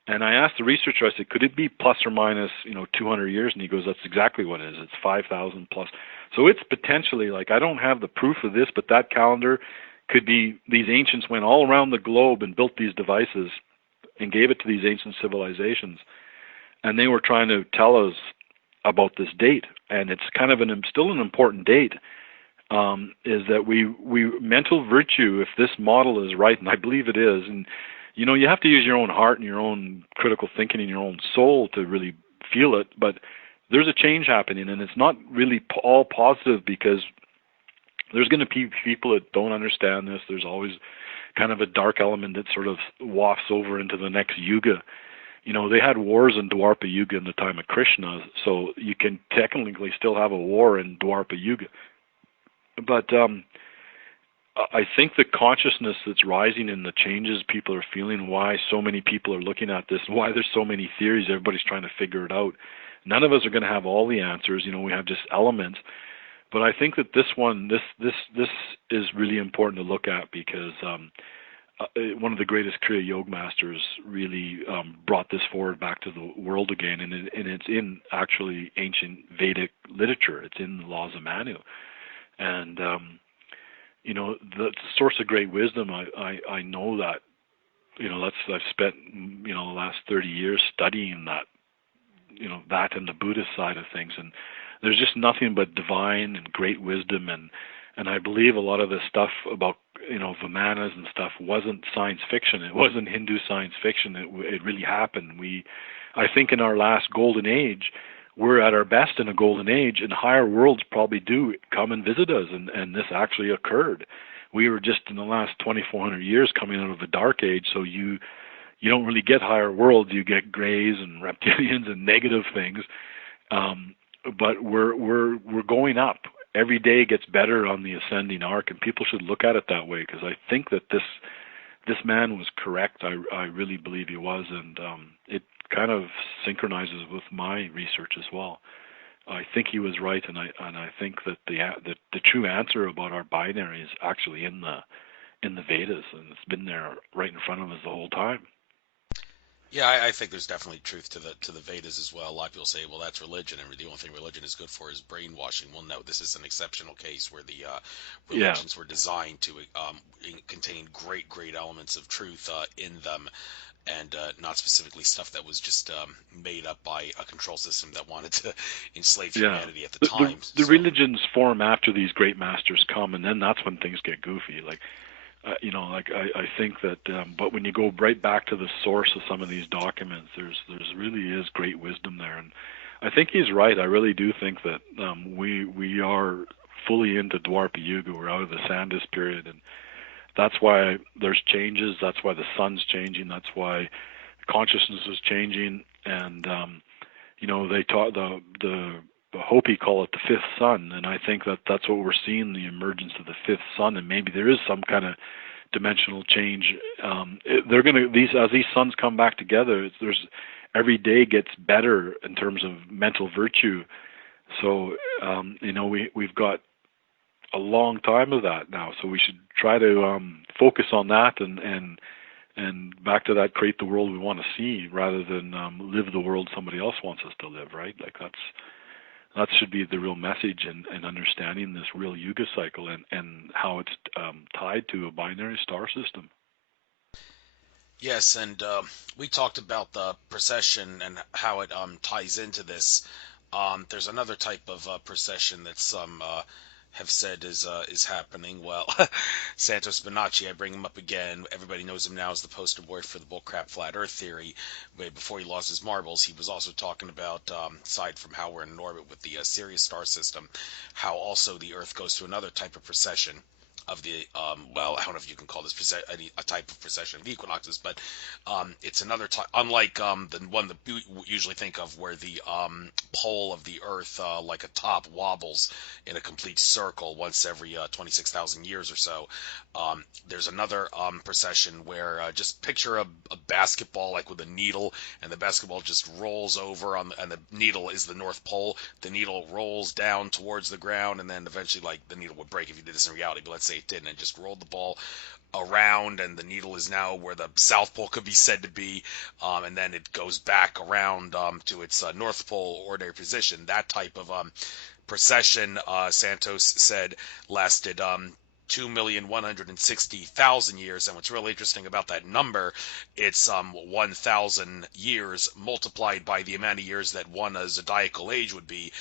And I asked the researcher, I said, could it be plus or minus 200 years? And he goes, that's exactly what it is. It's 5,000 plus. So it's potentially, like, I don't have the proof of this, but that calendar could be, these ancients went all around the globe and built these devices and gave it to these ancient civilizations. And they were trying to tell us about this date. And it's kind of still an important date, is that we mental virtue, if this model is right, and I believe it is, and you have to use your own heart and your own critical thinking and your own soul to really feel it, but there's a change happening, and it's not really all positive, because there's going to be people that don't understand this. There's always kind of a dark element that sort of wafts over into the next Yuga. They had wars in Dwarpa Yuga in the time of Krishna, so you can technically still have a war in Dwarpa Yuga. But I think the consciousness that's rising and the changes people are feeling, why so many people are looking at this, and why there's so many theories, everybody's trying to figure it out. None of us are going to have all the answers. We have just elements. But I think that this is really important to look at because one of the greatest Kriya Yoga masters really brought this forward back to the world again, and it's in actually ancient Vedic literature. It's in the laws of Manu, and the source of great wisdom. I know that. I've spent the last 30 years studying that. That and the Buddhist side of things, and there's just nothing but divine and great wisdom, and I believe a lot of the stuff about Vimanas and stuff wasn't science fiction. It wasn't Hindu science fiction. It really happened. I think in our last golden age, we're at our best in a golden age, and higher worlds probably do come and visit us, and this actually occurred. We were just in the last 2,400 years coming out of a dark age, so you don't really get higher worlds. You get grays and reptilians and negative things, but we're going up. Every day gets better on the ascending arc, and people should look at it that way, because I think that this man was correct. I really believe he was, and it kind of synchronizes with my research as well. I think he was right, and I think that the true answer about our binary is actually in the Vedas, and it's been there right in front of us the whole time. Yeah, I think there's definitely truth to the Vedas as well. A lot of people say, well, that's religion, and the only thing religion is good for is brainwashing. Well, no, this is an exceptional case where the religions were designed to contain great elements of truth in them, and not specifically stuff that was just made up by a control system that wanted to enslave humanity at the time. The religions form after these great masters come, and then that's when things get goofy. I think that, but when you go right back to the source of some of these documents, there's really is great wisdom there, and I think he's right. I really do think that we are fully into Dwapara Yuga. We're out of the Sandus period, and that's why there's changes. That's why the sun's changing. That's why consciousness is changing, and they taught the Hopi call it the fifth sun, and I think that that's what we're seeing, the emergence of the fifth sun, and maybe there is some kind of dimensional change. As these suns come back together, there's every day gets better in terms of mental virtue. So we've got a long time of that now, so we should try to focus on that and back to that, create the world we want to see rather than live the world somebody else wants us to live, right? Like that should be the real message, and understanding this real Yuga cycle and how it's tied to a binary star system. Yes, and we talked about the precession and how it ties into this. There's another type of precession that some have said is happening. Well, Santos Bonacci, I bring him up again. Everybody knows him now as the poster boy for the bullcrap flat Earth theory. But before he lost his marbles, he was also talking about, aside from how we're in orbit with the Sirius star system, how also the Earth goes through another type of precession of the well, I don't know if you can call this a type of precession of equinoxes, but it's another type, unlike the one that we usually think of, where the pole of the Earth, like a top, wobbles in a complete circle once every 26,000 years or so. There's another precession where just picture a basketball like with a needle, and the basketball just rolls over and the needle is the North Pole. The needle rolls down towards the ground, and then eventually, like, the needle would break if you did this in reality, but let's say it didn't, and just rolled the ball around, and the needle is now where the South Pole could be said to be, and then it goes back around to its North Pole ordinary position. That type of precession, Santos said, lasted 2,160,000 years. And what's really interesting about that number, it's 1,000 years multiplied by the amount of years that one zodiacal age would be.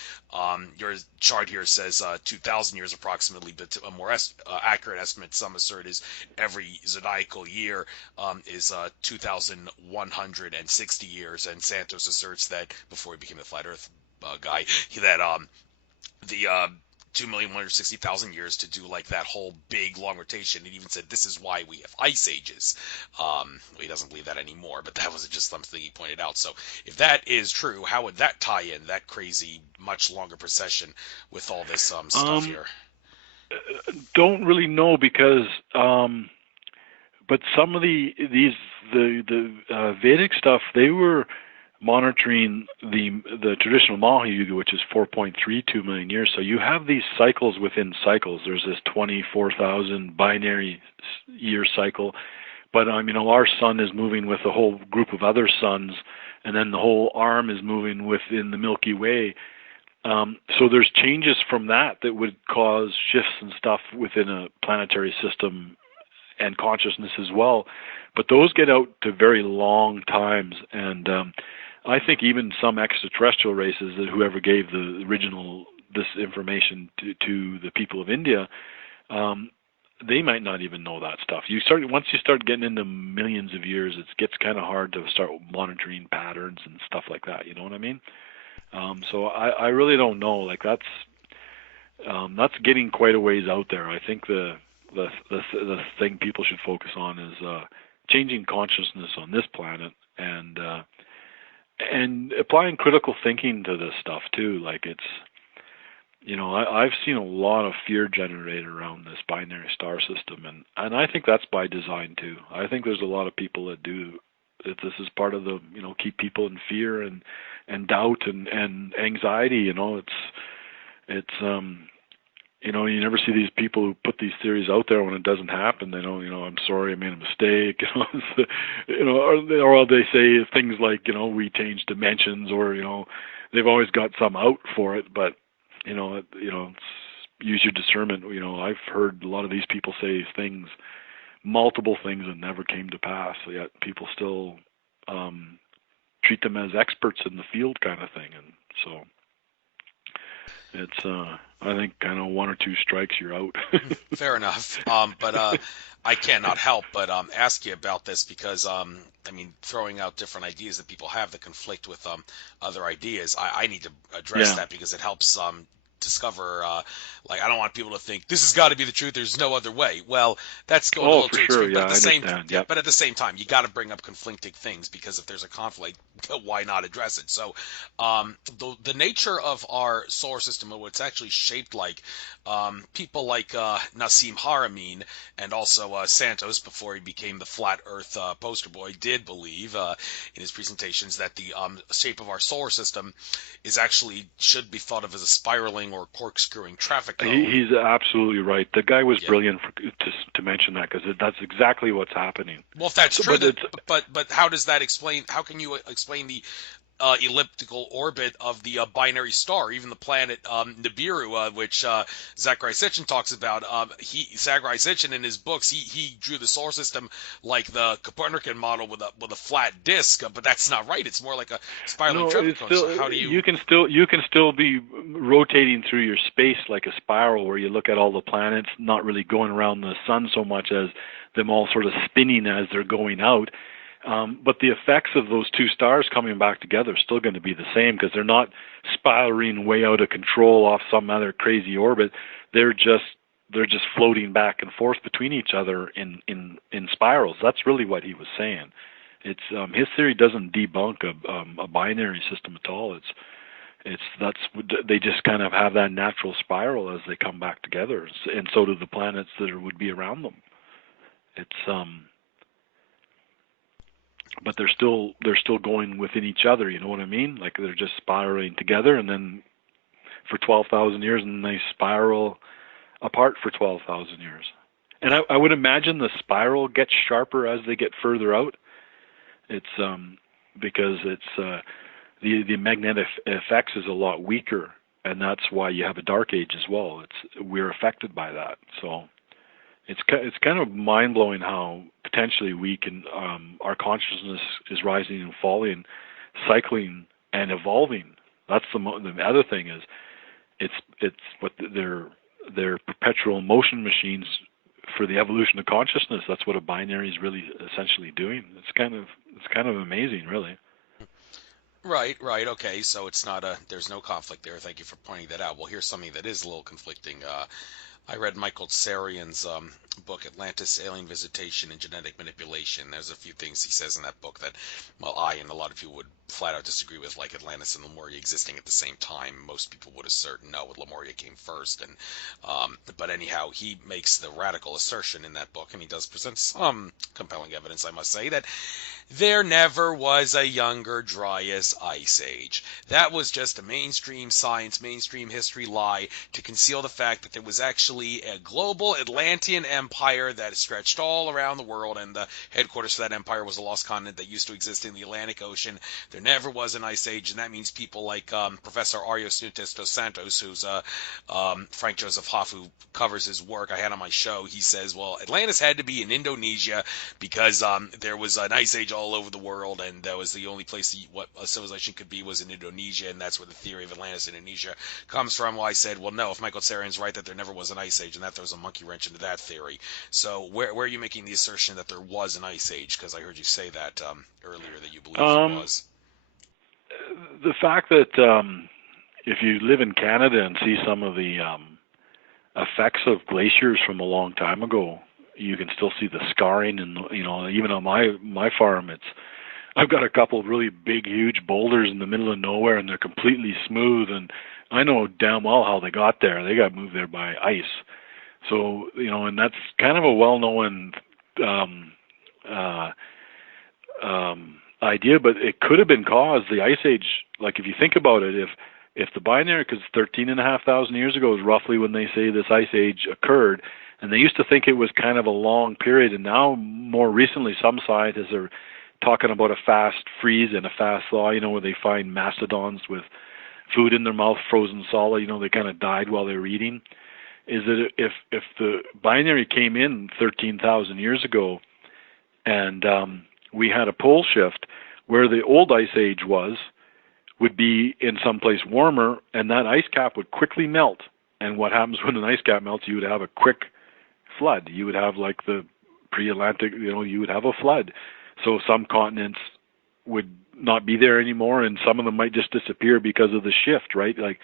Your chart here says 2,000 years approximately, but a more accurate estimate, some assert, is every zodiacal year is 2,160 years. And Santos asserts that, before he became a flat Earth guy, that the 2,160,000 years to do like that whole big long rotation. It even said this is why we have ice ages. He doesn't believe that anymore, but that was just something he pointed out. So if that is true, how would that tie in, that crazy much longer precession, with all this stuff here? don't really know because, but some of the Vedic stuff, they were monitoring the traditional Maha Yuga, which is 4.32 million years. So you have these cycles within cycles. There's this 24,000 binary year cycle, but our sun is moving with a whole group of other suns, and then the whole arm is moving within the Milky Way. So there's changes from that would cause shifts and stuff within a planetary system and consciousness as well. But those get out to very long times, and I think even some extraterrestrial races, that whoever gave the original this information to the people of India, they might not even know that stuff. Once you start getting into millions of years, it gets kind of hard to start monitoring patterns and stuff like that. You know what I mean? So I really don't know. Like that's getting quite a ways out there. I think the thing people should focus on is changing consciousness on this planet, and applying critical thinking to this stuff too. Like I've seen a lot of fear generated around this binary star system, and I think that's by design too. I think there's a lot of people that do that. This is part of the keep people in fear and doubt and anxiety. You never see these people who put these theories out there when it doesn't happen. They don't, I'm sorry, I made a mistake. Or they say things like, we changed dimensions, or they've always got some out for it. But use your discernment. I've heard a lot of these people say multiple things that never came to pass. Yet people still treat them as experts in the field, kind of thing. And so it's I think kind of one or two strikes, you're out. Fair enough. But I cannot help but ask you about this because, throwing out different ideas that people have that conflict with other ideas, I need to address that because it helps discover, I don't want people to think this has got to be the truth. There's no other way. Well, that's going a little too extreme. Yeah, but at the same, yep. but at the same time, you got to bring up conflicting things because if there's a conflict, why not address it? So, the nature of our solar system and what's actually shaped like, people like Nassim Haramein and also Santos, before he became the flat Earth poster boy, did believe in his presentations that the shape of our solar system should be thought of as a spiraling or corkscrewing traffic cone. He's absolutely right. The guy was brilliant to mention that, because that's exactly what's happening. Well, if that's true, but how does that explain? How can you explain the elliptical orbit of the binary star, even the planet Nibiru, which Zachary Sitchin talks about? Zachary Sitchin in his books, he drew the solar system like the Copernican model with a flat disk, but that's not right. It's more like a spiraling traffic cone. So how do you? You can still be rotating through your space like a spiral, where you look at all the planets not really going around the sun so much as them all sort of spinning as they're going out. But the effects of those two stars coming back together are still going to be the same, because they're not spiraling way out of control off some other crazy orbit. They're just floating back and forth between each other in spirals. That's really what he was saying. It's his theory doesn't debunk a binary system at all. They just kind of have that natural spiral as they come back together, and so do the planets that would be around them. But they're still going within each other. You know what I mean? Like they're just spiraling together, and then for 12,000 years, and they spiral apart for 12,000 years. And I would imagine the spiral gets sharper as they get further out. It's because it's the magnetic effects is a lot weaker, and that's why you have a dark age as well. We're affected by that. So it's kind of mind-blowing how potentially we can our consciousness is rising and falling, cycling and evolving. That's the other thing is it's what they're perpetual motion machines for the evolution of consciousness. That's what a binary is really essentially doing. It's kind of amazing, really. Right. Okay, so there's no conflict there. Thank you for pointing that out. Well, here's something that is a little conflicting. I read Michael Tsarian's book, Atlantis, Alien Visitation and Genetic Manipulation. There's a few things he says in that book that, well, I and a lot of people would flat out disagree with, like Atlantis and Lemuria existing at the same time. Most people would assert no, Lemuria came first. And but anyhow, he makes the radical assertion in that book, and he does present some compelling evidence, I must say, that there never was a younger Dryas ice age. That was just a mainstream science, mainstream history lie to conceal the fact that there was actually a global Atlantean empire that stretched all around the world, and the headquarters for that empire was a lost continent that used to exist in the Atlantic Ocean. There never was an ice age, and that means people like Professor Arios Nunes dos Santos, who's Frank Joseph Hoff, who covers his work, I had on my show. He says, well, Atlantis had to be in Indonesia because there was an ice age all over the world, and that was the only place what a civilization could be was in Indonesia, and that's where the theory of Atlantis in Indonesia comes from. Well, I said, well, no, if Michael Tsarian's right that there never was an ice age, and that throws a monkey wrench into that theory. So where are you making the assertion that there was an ice age? Because I heard you say that earlier, that you believe there was. The fact that if you live in Canada and see some of the effects of glaciers from a long time ago, you can still see the scarring, and even on my farm, I've got a couple of really big, huge boulders in the middle of nowhere, and they're completely smooth, and I know damn well how they got there. They got moved there by ice. So and that's kind of a well-known idea, but it could have been caused, the ice age. Like if you think about it, if the binary, because 13,500 years ago is roughly when they say this ice age occurred, and they used to think it was kind of a long period, and now more recently some scientists are talking about a fast freeze and a fast thaw, where they find mastodons with food in their mouth frozen solid, they kind of died while they were eating. Is that if the binary came in 13,000 years ago, and we had a pole shift where the old ice age would be in some place warmer, and that ice cap would quickly melt. And what happens when an ice cap melts? You would have a quick flood. You would have like the pre-Atlantic, you would have a flood. So some continents would not be there anymore, and some of them might just disappear because of the shift, right? Like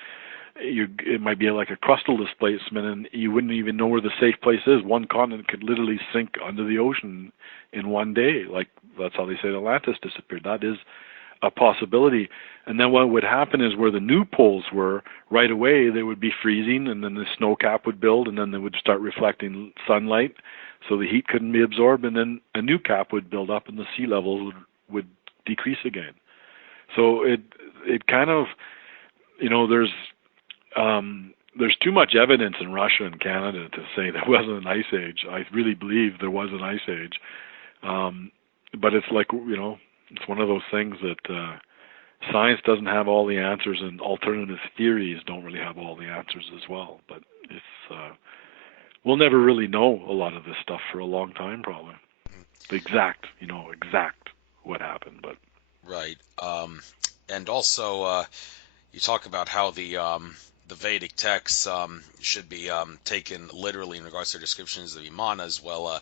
it might be like a crustal displacement, and you wouldn't even know where the safe place is. One continent could literally sink under the ocean in one day. Like that's how they say Atlantis disappeared. That is a possibility. And then what would happen is where the new poles were, right away they would be freezing, and then the snow cap would build, and then they would start reflecting sunlight, so the heat couldn't be absorbed, and then a new cap would build up, and the sea levels would decrease again. So it kind of, there's too much evidence in Russia and Canada to say there wasn't an ice age. I really believe there was an ice age. But it's like, it's one of those things that science doesn't have all the answers, and alternative theories don't really have all the answers as well. But it's we'll never really know a lot of this stuff for a long time, probably. The exact what happened, but Right. And also, you talk about how the Vedic texts should be taken literally in regards to their descriptions of Vimanas. Well,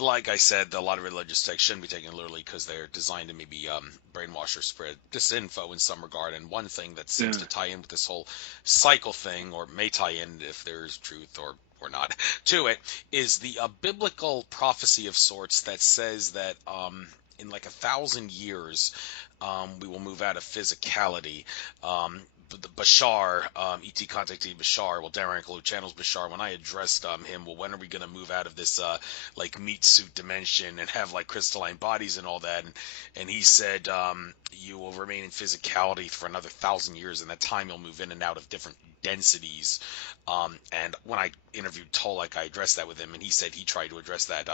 like I said, a lot of religious texts shouldn't be taken literally because they're designed to maybe brainwash or spread disinfo in some regard. And one thing that seems to tie in with this whole cycle thing, or may tie in if there's truth or not to it, is the biblical prophecy of sorts that says that in like 1,000 years we will move out of physicality. The Bashar, E.T. contacted Bashar, well, Darren Ankle, who channels Bashar, when I addressed him, well, when are we going to move out of this, like, meat suit dimension and have, like, crystalline bodies and all that? And he said, you will remain in physicality for another 1,000 years, and that time you'll move in and out of different densities. And when I interviewed Tolek, I addressed that with him, and he said he tried to address that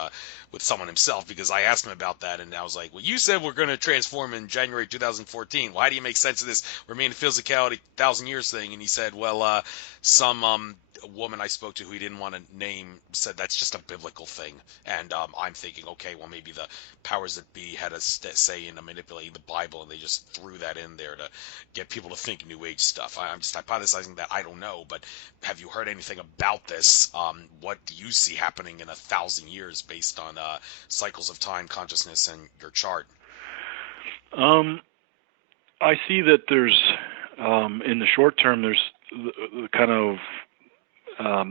with someone himself, because I asked him about that, and I was like, well, you said we're going to transform in January 2014. Why do you make sense of this remain in physicality 1,000 years thing? And he said, well, some woman I spoke to who he didn't want to name said that's just a biblical thing. And I'm thinking, okay, well, maybe the powers that be had a say in manipulating the Bible, and they just threw that in there to get people to think New Age stuff. I'm just hypothesizing that. I don't know, but have you heard anything about this? What do you see happening in 1,000 years based on cycles of time, consciousness, and your chart? I see that there's, in the short term, there's the kind of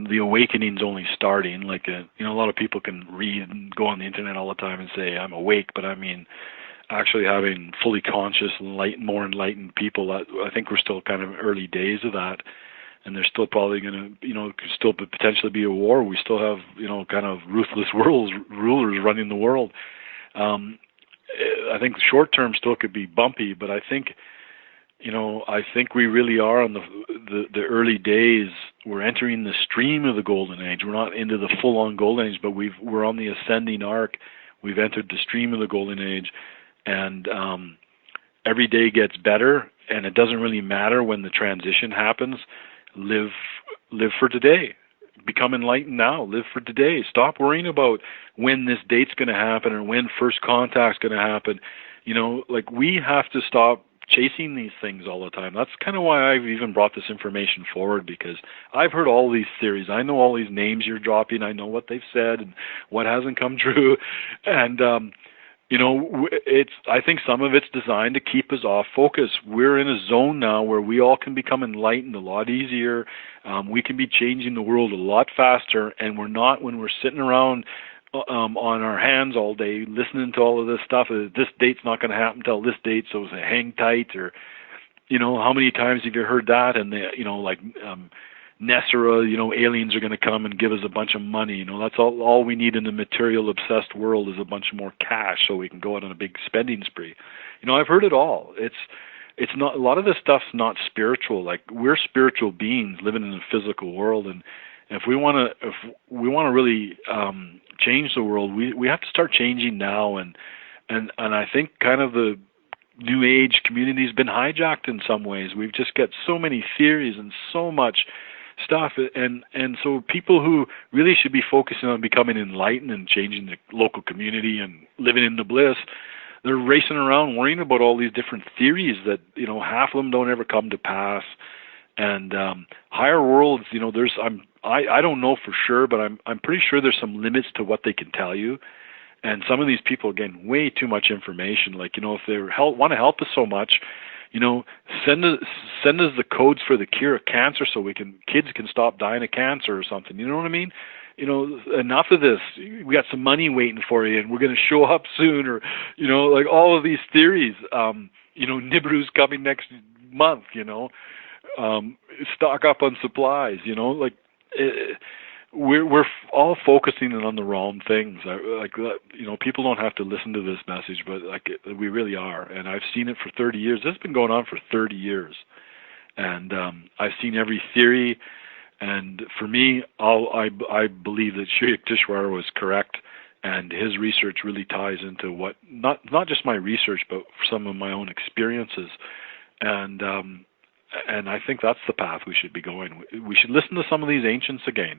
the awakening's only starting. Like, a lot of people can read and go on the internet all the time and say, I'm awake, but I mean, actually having fully conscious, more enlightened people. I think we're still kind of early days of that, and there's still probably going to, could still potentially be a war. We still have, kind of ruthless rulers running the world. I think short term still could be bumpy, but I think we really are on the early days. We're entering the stream of the golden age. We're not into the full-on golden age, but we're on the ascending arc. We've entered the stream of the golden age, and every day gets better. And it doesn't really matter when the transition happens. Live for today. Become enlightened now. Live for today. Stop worrying about when this date's going to happen or when first contact's going to happen. We have to stop chasing these things all the time. That's kind of why I've even brought this information forward, because I've heard all these theories. I know all these names you're dropping. I know what they've said and what hasn't come true. And, I think some of it's designed to keep us off focus. We're in a zone now where we all can become enlightened a lot easier. We can be changing the world a lot faster, and we're not when we're sitting around on our hands all day listening to all of this stuff. This date's not going to happen until this date, so hang tight. Or, how many times have you heard that? And Nessera, aliens are going to come and give us a bunch of money. That's all we need in the material obsessed world is a bunch more cash so we can go out on a big spending spree. I've heard it all. It's not, a lot of this stuff's not spiritual. Like, we're spiritual beings living in a physical world, and if we want to really change the world, we have to start changing now. And I think kind of the New Age community has been hijacked in some ways. We've just got so many theories and so much stuff, and so people who really should be focusing on becoming enlightened and changing the local community and living in the bliss, they're racing around worrying about all these different theories that half of them don't ever come to pass. And higher worlds, I don't know for sure, but I'm pretty sure there's some limits to what they can tell you. And some of these people are getting way too much information. Like, if they want to help us so much, send us the codes for the cure of cancer so kids can stop dying of cancer or something. You know what I mean? Enough of this. We got some money waiting for you, and we're going to show up soon, or like all of these theories. Nibiru's coming next month. Stock up on supplies. We're all focusing on the wrong things. People don't have to listen to this message, but we really are. And I've seen it for 30 years. This has been going on for 30 years, and I've seen every theory. And for me, I believe that Sri Yukteswar was correct, and his research really ties into what not just my research, but some of my own experiences. And I think that's the path we should be going. We should listen to some of these ancients again.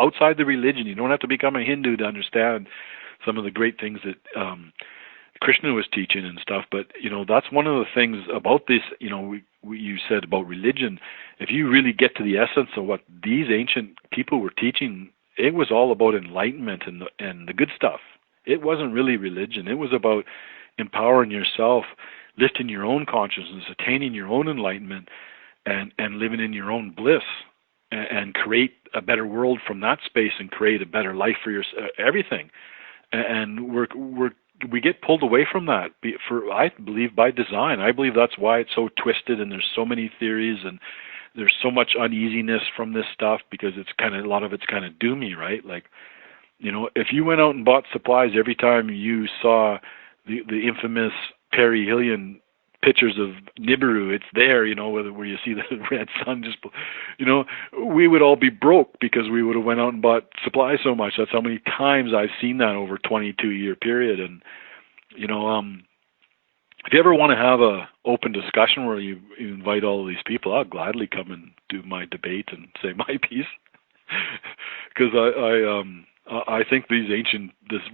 Outside the religion, you don't have to become a Hindu to understand some of the great things that Krishna was teaching and stuff. But that's one of the things about this. You said about religion. If you really get to the essence of what these ancient people were teaching, it was all about enlightenment and the good stuff. It wasn't really religion. It was about empowering yourself, lifting your own consciousness, attaining your own enlightenment, and living in your own bliss, and create a better world from that space, and create a better life for everything. And we get pulled away from that, I believe, by design. I believe that's why it's so twisted, and there's so many theories, and there's so much uneasiness from this stuff, because a lot of it's kind of doomy, right? Like, if you went out and bought supplies every time you saw the infamous perihelion pictures of Nibiru, it's there, where you see the red sun, we would all be broke because we would have went out and bought supplies so much. That's how many times I've seen that over a 22-year period. And, if you ever want to have a open discussion where you invite all of these people, I'll gladly come and do my debate and say my piece. Because I think these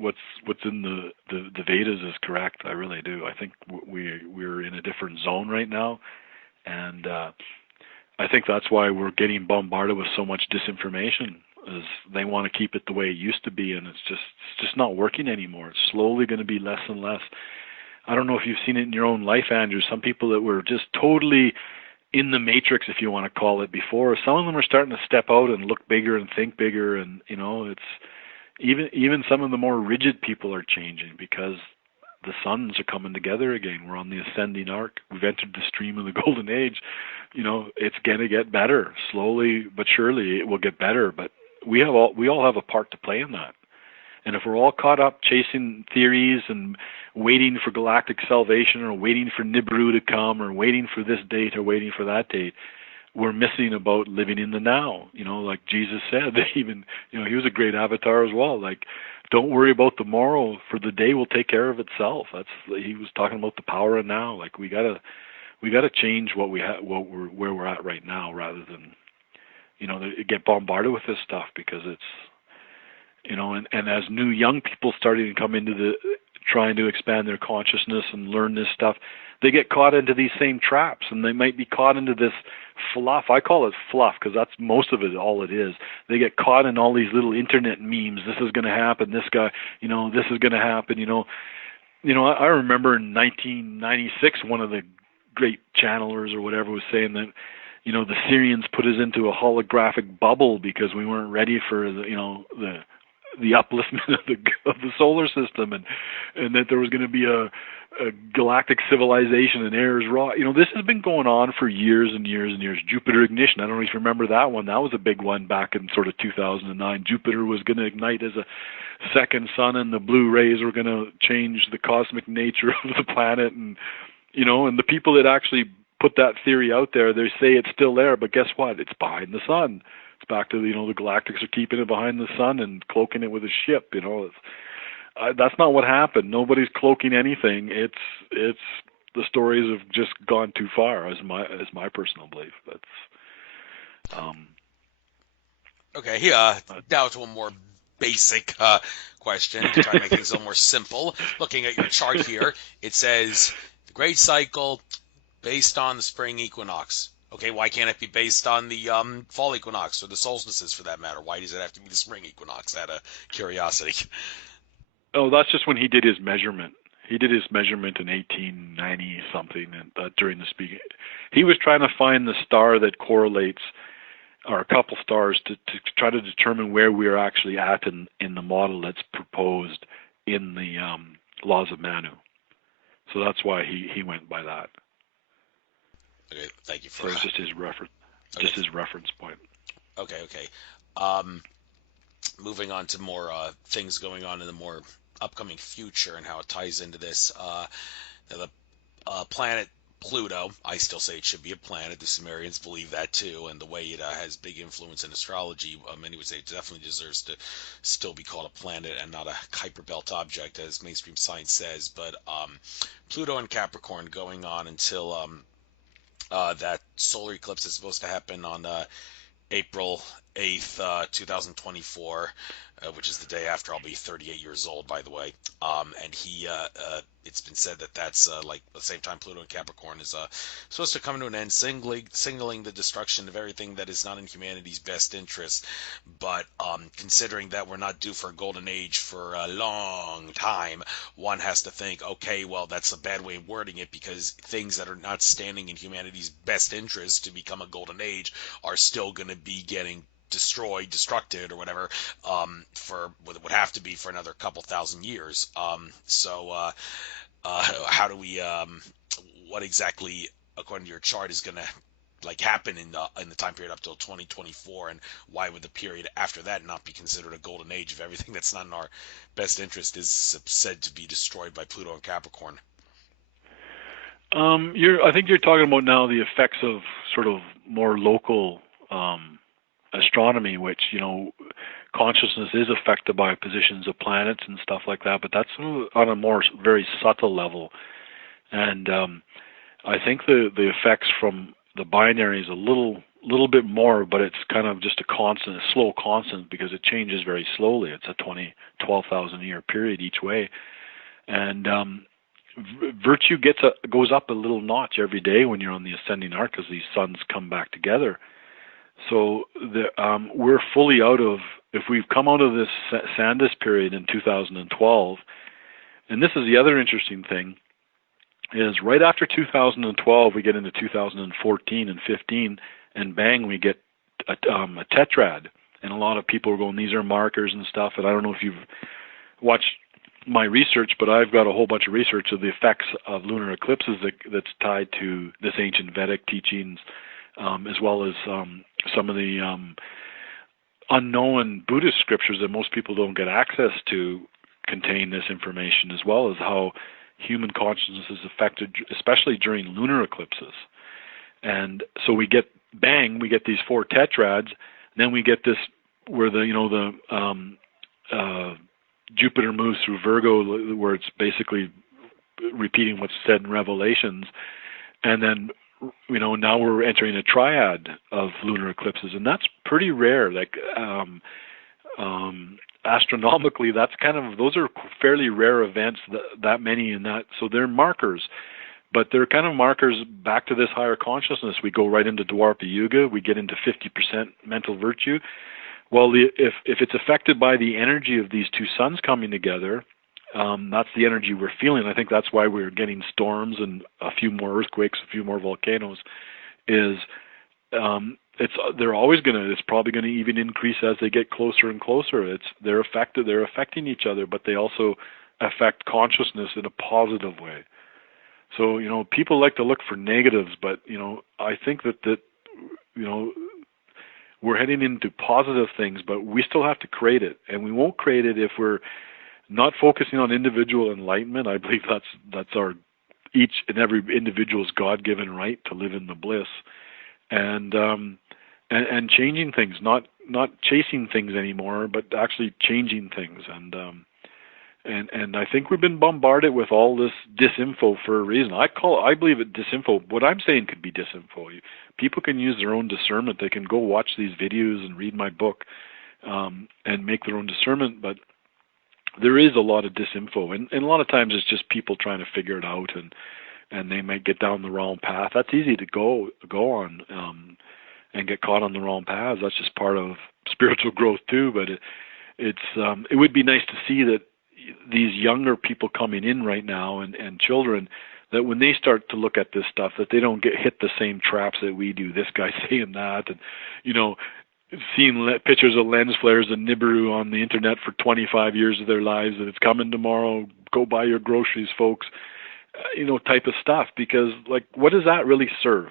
what's in the Vedas is correct. I really do. I think we're in a different zone right now, and I think that's why we're getting bombarded with so much disinformation. Is they want to keep it the way it used to be, and it's just not working anymore. It's slowly going to be less and less. I don't know if you've seen it in your own life, Andrew. Some people that were just totally in the matrix, if you want to call it, before, some of them are starting to step out and look bigger and think bigger, and it's even some of the more rigid people are changing, because the suns are coming together again. We're on the ascending arc. We've entered the stream of the golden age. It's going to get better. Slowly but surely it will get better, but we all have a part to play in that. And if we're all caught up chasing theories and waiting for galactic salvation or waiting for Nibiru to come or waiting for this date or waiting for that date, we're missing about living in the now. Like Jesus said, even, he was a great avatar as well. Like, don't worry about tomorrow, for the day will take care of itself. He was talking about the power of now. Like, we gotta change where we're at right now, rather than, get bombarded with this stuff, because it's, and as new young people starting to come into trying to expand their consciousness and learn this stuff, they get caught into these same traps, and they might be caught into this fluff. I call it fluff because that's most of it, all it is. They get caught in all these little internet memes. This is going to happen. This guy, this is going to happen. I remember in 1996, one of the great channelers or whatever was saying that, the Syrians put us into a holographic bubble because we weren't ready for the upliftment of the solar system, and that there was going to be a galactic civilization and Ayers Rock. This has been going on for years and years and years. Jupiter ignition, I don't know if you remember that one. That was a big one back in sort of 2009. Jupiter was going to ignite as a second sun, and the blue rays were going to change the cosmic nature of the planet. And and the people that actually put that theory out there, they say it's still there, but guess what? It's behind the sun. It's back to the galactics are keeping it behind the sun and cloaking it with a ship. That's not what happened. Nobody's cloaking anything. It's the stories have just gone too far, as my personal belief. That's okay. Now to a more basic question to try to make things a little more simple. Looking at your chart here, it says the Great Cycle based on the spring equinox. Okay, why can't it be based on the fall equinox or the solstices, for that matter? Why does it have to be the spring equinox? Out of curiosity. Oh, that's just when he did his measurement. He did his measurement in 1890 something, and during the speaking, he was trying to find the star that correlates, or a couple stars, to try to determine where we are actually at in the model that's proposed in the laws of Manu. So that's why he went by that. Okay, thank you for that. So it's just his reference, just his reference point. Okay. Moving on to more things going on in the more upcoming future and how it ties into this. The planet Pluto, I still say it should be a planet. The Sumerians believe that too, and the way it has big influence in astrology, many would say it definitely deserves to still be called a planet and not a Kuiper Belt object, as mainstream science says. But Pluto and Capricorn going on until that solar eclipse is supposed to happen on April 8th, 2024, which is the day after I'll be 38 years old, by the way. And it's been said that that's like the same time Pluto and Capricorn is supposed to come to an end, signaling the destruction of everything that is not in humanity's best interest. But considering that we're not due for a golden age for a long time, one has to think, okay, well, that's a bad way of wording it, because things that are not standing in humanity's best interest to become a golden age are still going to be getting destructed or whatever, for what would have to be for another couple thousand years. So how do we, what exactly, according to your chart, is going to happen in the time period up till 2024, and why would the period after that not be considered a golden age if everything that's not in our best interest is said to be destroyed by Pluto and Capricorn? I think you're talking about now the effects of sort of more local astronomy, which, consciousness is affected by positions of planets and stuff like that, but that's on a more very subtle level. And I think the effects from the binary is a little bit more, but it's kind of just a slow constant, because it changes very slowly. It's a 12,000 year period each way. And virtue goes up a little notch every day when you're on the ascending arc, as these suns come back together. So we're fully out of, if we've come out of this Sandus period in 2012, and this is the other interesting thing, is right after 2012 we get into 2014 and 15, and bang, we get a tetrad. And a lot of people are going, these are markers and stuff, and I don't know if you've watched my research, but I've got a whole bunch of research of the effects of lunar eclipses that's tied to this ancient Vedic teachings, as well as some of the unknown Buddhist scriptures that most people don't get access to contain this information, as well as how human consciousness is affected, especially during lunar eclipses. And so we get these four tetrads, and then we get this where Jupiter moves through Virgo, where it's basically repeating what's said in Revelations, and then now we're entering a triad of lunar eclipses, and that's pretty rare. Like astronomically, those are fairly rare events. That many in that, so they're markers. But they're kind of markers back to this higher consciousness. We go right into Dwarpa Yuga. We get into 50% mental virtue. Well, if it's affected by the energy of these two suns coming together, that's the energy we're feeling. I think that's why we're getting storms and a few more earthquakes, a few more volcanoes. They're always it's probably going to even increase as they get closer and closer. They're affecting each other, but they also affect consciousness in a positive way. So, people like to look for negatives, but, I think that we're heading into positive things, but we still have to create it. And we won't create it if we're not focusing on individual enlightenment. I believe that's our each and every individual's God-given right to live in the bliss, and changing things, not chasing things anymore, but actually changing things. And I think we've been bombarded with all this disinfo for a reason. I believe it disinfo. What I'm saying could be disinfo. People can use their own discernment. They can go watch these videos and read my book, and make their own discernment. But there is a lot of disinfo, and a lot of times it's just people trying to figure it out, and they might get down the wrong path. That's easy to go on, and get caught on the wrong paths. That's just part of spiritual growth too. But it would be nice to see that these younger people coming in right now, and children, that when they start to look at this stuff, that they don't get hit the same traps that we do. This guy saying that, and seeing pictures of lens flares and Nibiru on the internet for 25 years of their lives, that it's coming tomorrow, go buy your groceries, folks, type of stuff. Because, like, what does that really serve?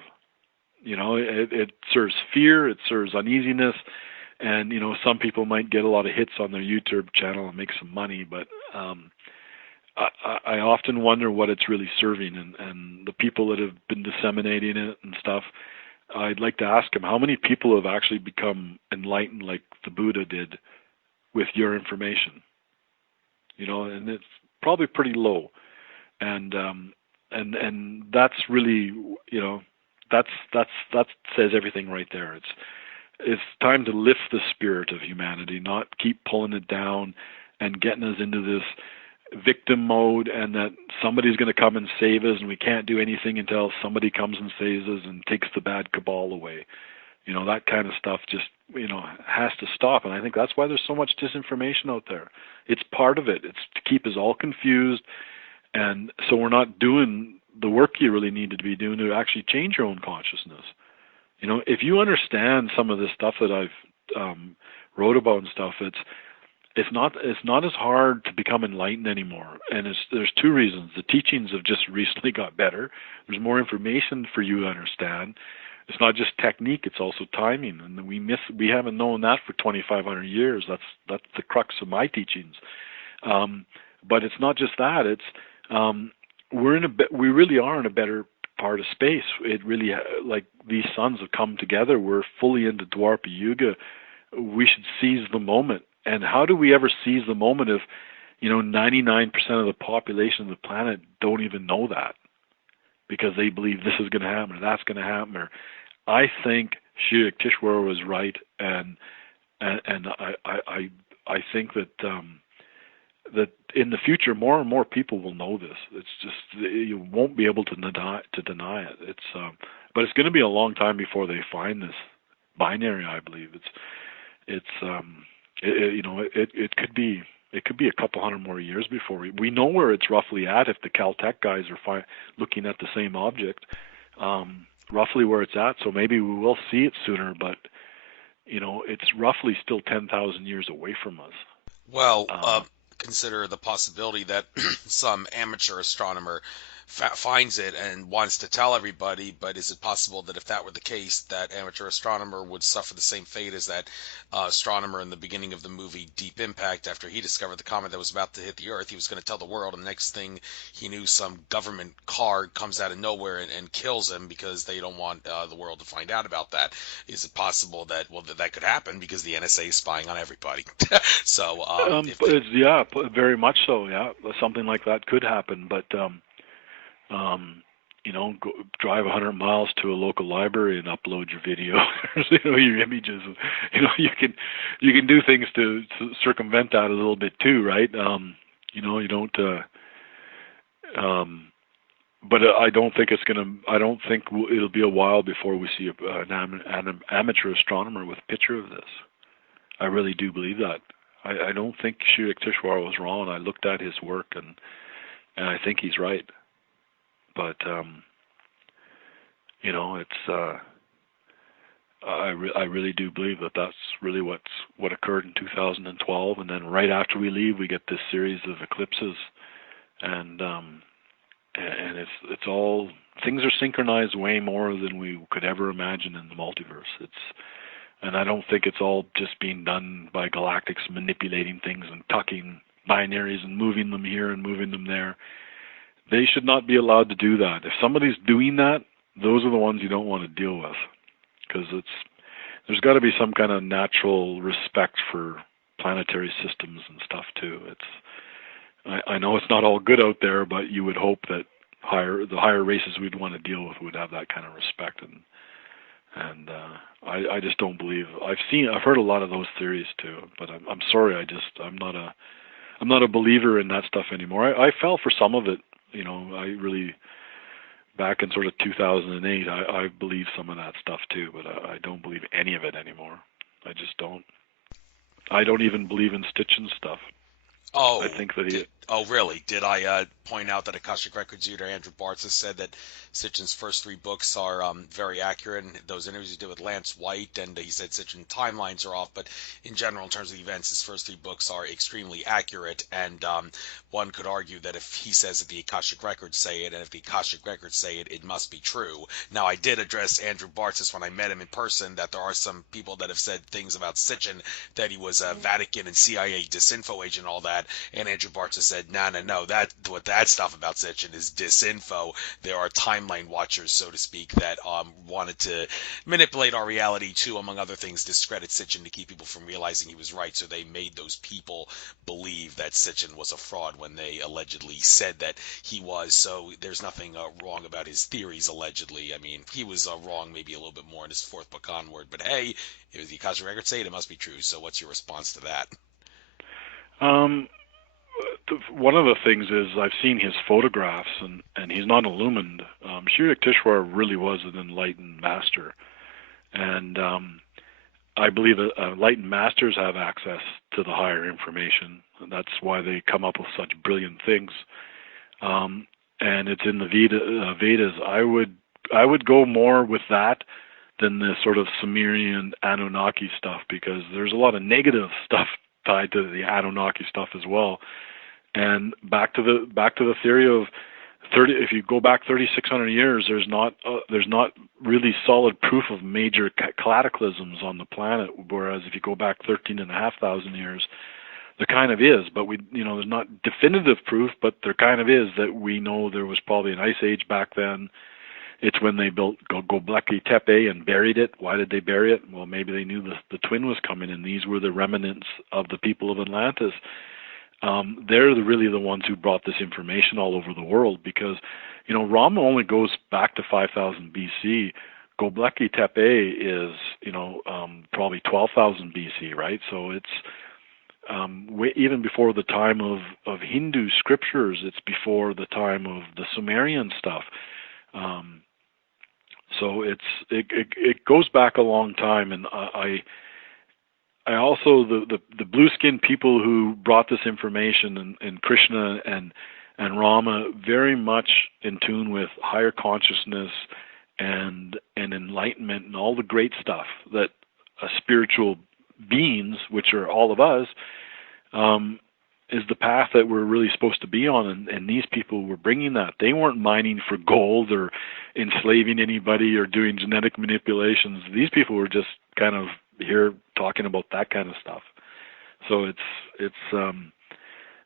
It serves fear, it serves uneasiness, and some people might get a lot of hits on their YouTube channel and make some money, but I often wonder what it's really serving, and the people that have been disseminating it and stuff. I'd like to ask them, how many people have actually become enlightened like the Buddha did with your information? And it's probably pretty low, and that's really, that says everything right there. It's time to lift the spirit of humanity, not keep pulling it down and getting us into this victim mode, and that somebody's going to come and save us, and we can't do anything until somebody comes and saves us and takes the bad cabal away. That kind of stuff just, has to stop. And I think that's why there's so much disinformation out there. It's part of it. It's to keep us all confused, and so we're not doing the work you really need to be doing to actually change your own consciousness. If you understand some of this stuff that I've wrote about and stuff, it's not as hard to become enlightened anymore. And there's two reasons. The teachings have just recently got better. There's more information for you to understand. It's not just technique; it's also timing. And we haven't known that for 2,500 years. That's the crux of my teachings. But it's not just that. It's we really are in a better part of space. It really, like, these suns have come together. We're fully into Dwarpa Yuga. We should seize the moment. And how do we ever seize the moment if 99% of the population of the planet don't even know that, because they believe this is going to happen or that's going to happen? Or I think Tishwara was right, and I think that that in the future more and more people will know this. It's just, you won't be able to deny it. But it's going to be a long time before they find this binary. I believe it could be a couple hundred more years before we know where it's roughly at. If the Caltech guys are looking at the same object, roughly where it's at, so maybe we will see it sooner. But it's roughly still 10,000 years away from us. Well, Um, consider the possibility that some amateur astronomer finds it and wants to tell everybody, but is it possible that if that were the case, that amateur astronomer would suffer the same fate as that astronomer in the beginning of the movie Deep Impact? After he discovered the comet that was about to hit the Earth, he was going to tell the world, and the next thing he knew, some government card comes out of nowhere and kills him because they don't want the world to find out about that. Is it possible that, well, that could happen because the NSA is spying on everybody? So, if the, Yeah, very much so. Yeah, something like that could happen. But drive 100 miles to a local library and upload your video, your images. You can do things to circumvent that a little bit too, right? You don't. But I don't think it's gonna. I don't think it'll be a while before we see an amateur astronomer with a picture of this. I really do believe that. I don't think Sri Yukteswar was wrong. I looked at his work and I think he's right. But it's I really do believe that that's really what occurred in 2012, and then right after we leave, we get this series of eclipses, and it's all, things are synchronized way more than we could ever imagine in the multiverse. And I don't think it's all just being done by galactics manipulating things and tucking binaries and moving them here and moving them there. They should not be allowed to do that. If somebody's doing that, those are the ones you don't want to deal with, because there's got to be some kind of natural respect for planetary systems and stuff too. I know it's not all good out there, but you would hope that the higher races we'd want to deal with would have that kind of respect. And I just don't believe. I've heard a lot of those theories too, but I'm sorry. I'm not a believer in that stuff anymore. I fell for some of it. I really, back in sort of 2008, I believed some of that stuff too, but I don't believe any of it anymore. I just don't. I don't even believe in Stitchin's stuff. I think that really? Did I point out that Akashic Records reader Andrew Bartz has said that Sitchin's first 3 books are very accurate, and those interviews he did with Lance White, and he said Sitchin timelines are off, but in general, in terms of the events, his first 3 books are extremely accurate, and one could argue that if he says that the Akashic Records say it, and if the Akashic Records say it, it must be true. Now, I did address Andrew Bartz when I met him in person, that there are some people that have said things about Sitchin, that he was a Vatican and CIA disinfo agent and all that, and Andrew Bartz said, no, that stuff about Sitchin is disinfo. There are timeline watchers, so to speak, that wanted to manipulate our reality to, among other things, discredit Sitchin to keep people from realizing he was right. So they made those people believe that Sitchin was a fraud when they allegedly said that he was. So there's nothing wrong about his theories, allegedly. I mean, he was wrong maybe a little bit more in his 4th book onward. But hey, if the Akashic Records say it, it must be true. So what's your response to that? One of the things is I've seen his photographs, and he's not illumined. Sri Yukteswar really was an enlightened master, and I believe that enlightened masters have access to the higher information, and that's why they come up with such brilliant things. And it's in the Vedas. I would go more with that than the sort of Sumerian Anunnaki stuff, because there's a lot of negative stuff tied to the Anunnaki stuff as well. And back to the theory of 30. If you go back 3,600 years, there's not really solid proof of major cataclysms on the planet. Whereas if you go back 13,500 years, there kind of is. But there's not definitive proof, but there kind of is, that we know there was probably an ice age back then. It's when they built Göbekli Tepe and buried it. Why did they bury it? Well, maybe they knew the twin was coming, and these were the remnants of the people of Atlantis. They're really the ones who brought this information all over the world, because, Rama only goes back to 5000 BC. Göbekli Tepe is, probably 12,000 BC, right? So it's even before the time of Hindu scriptures. It's before the time of the Sumerian stuff. So it goes back a long time, and I also, the blue skinned people who brought this information, and Krishna and Rama, very much in tune with higher consciousness and enlightenment and all the great stuff that spiritual beings, which are all of us, is the path that we're really supposed to be on, and these people were bringing that. They weren't mining for gold or enslaving anybody or doing genetic manipulations. These people were just kind of here talking about that kind of stuff. So it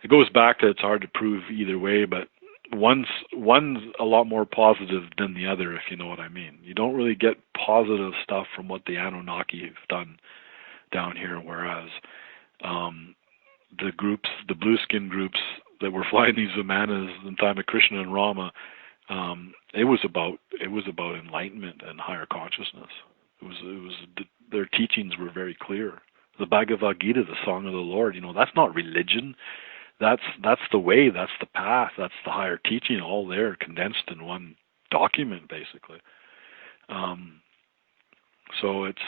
goes back to, it's hard to prove either way, but one's a lot more positive than the other, if you know what I mean. You don't really get positive stuff from what the Anunnaki have done down here, whereas the groups, the blue skin groups that were flying these Vimanas in the time of Krishna and Rama, it was about enlightenment and higher consciousness. Their teachings were very clear. The Bhagavad Gita, the Song of the Lord, that's not religion. That's the way. That's the path. That's the higher teaching, all there condensed in one document, basically. So it's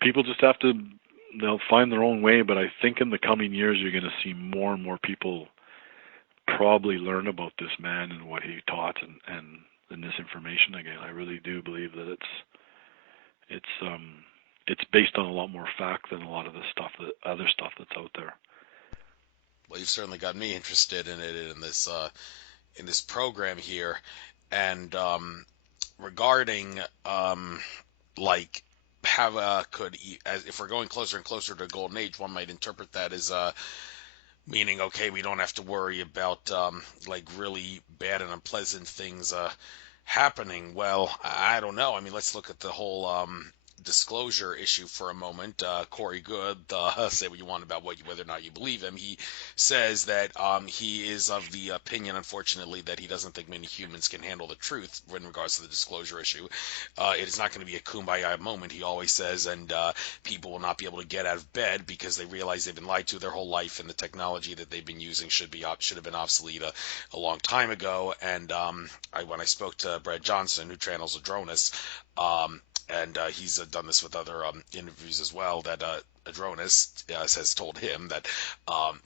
people just have to, they'll find their own way. But I think in the coming years you're going to see more and more people probably learn about this man and what he taught and this information again. I really do believe that it's based on a lot more fact than a lot of the other stuff that's out there. Well, you've certainly got me interested in it in this program here, and regarding like how if we're going closer and closer to a golden age, one might interpret that as meaning, okay, we don't have to worry about like really bad and unpleasant things happening. Well, I don't know. I mean, let's look at the whole disclosure issue for a moment. Corey Good, say what you want about whether or not you believe him. He says that he is of the opinion, unfortunately, that he doesn't think many humans can handle the truth in regards to the disclosure issue. It is not going to be a kumbaya moment, he always says, and people will not be able to get out of bed because they realize they've been lied to their whole life, and the technology that they've been using should have been obsolete a long time ago. And when I spoke to Brad Johnson, who channels Adronis, and he's done this with other interviews as well, that Adronis has told him that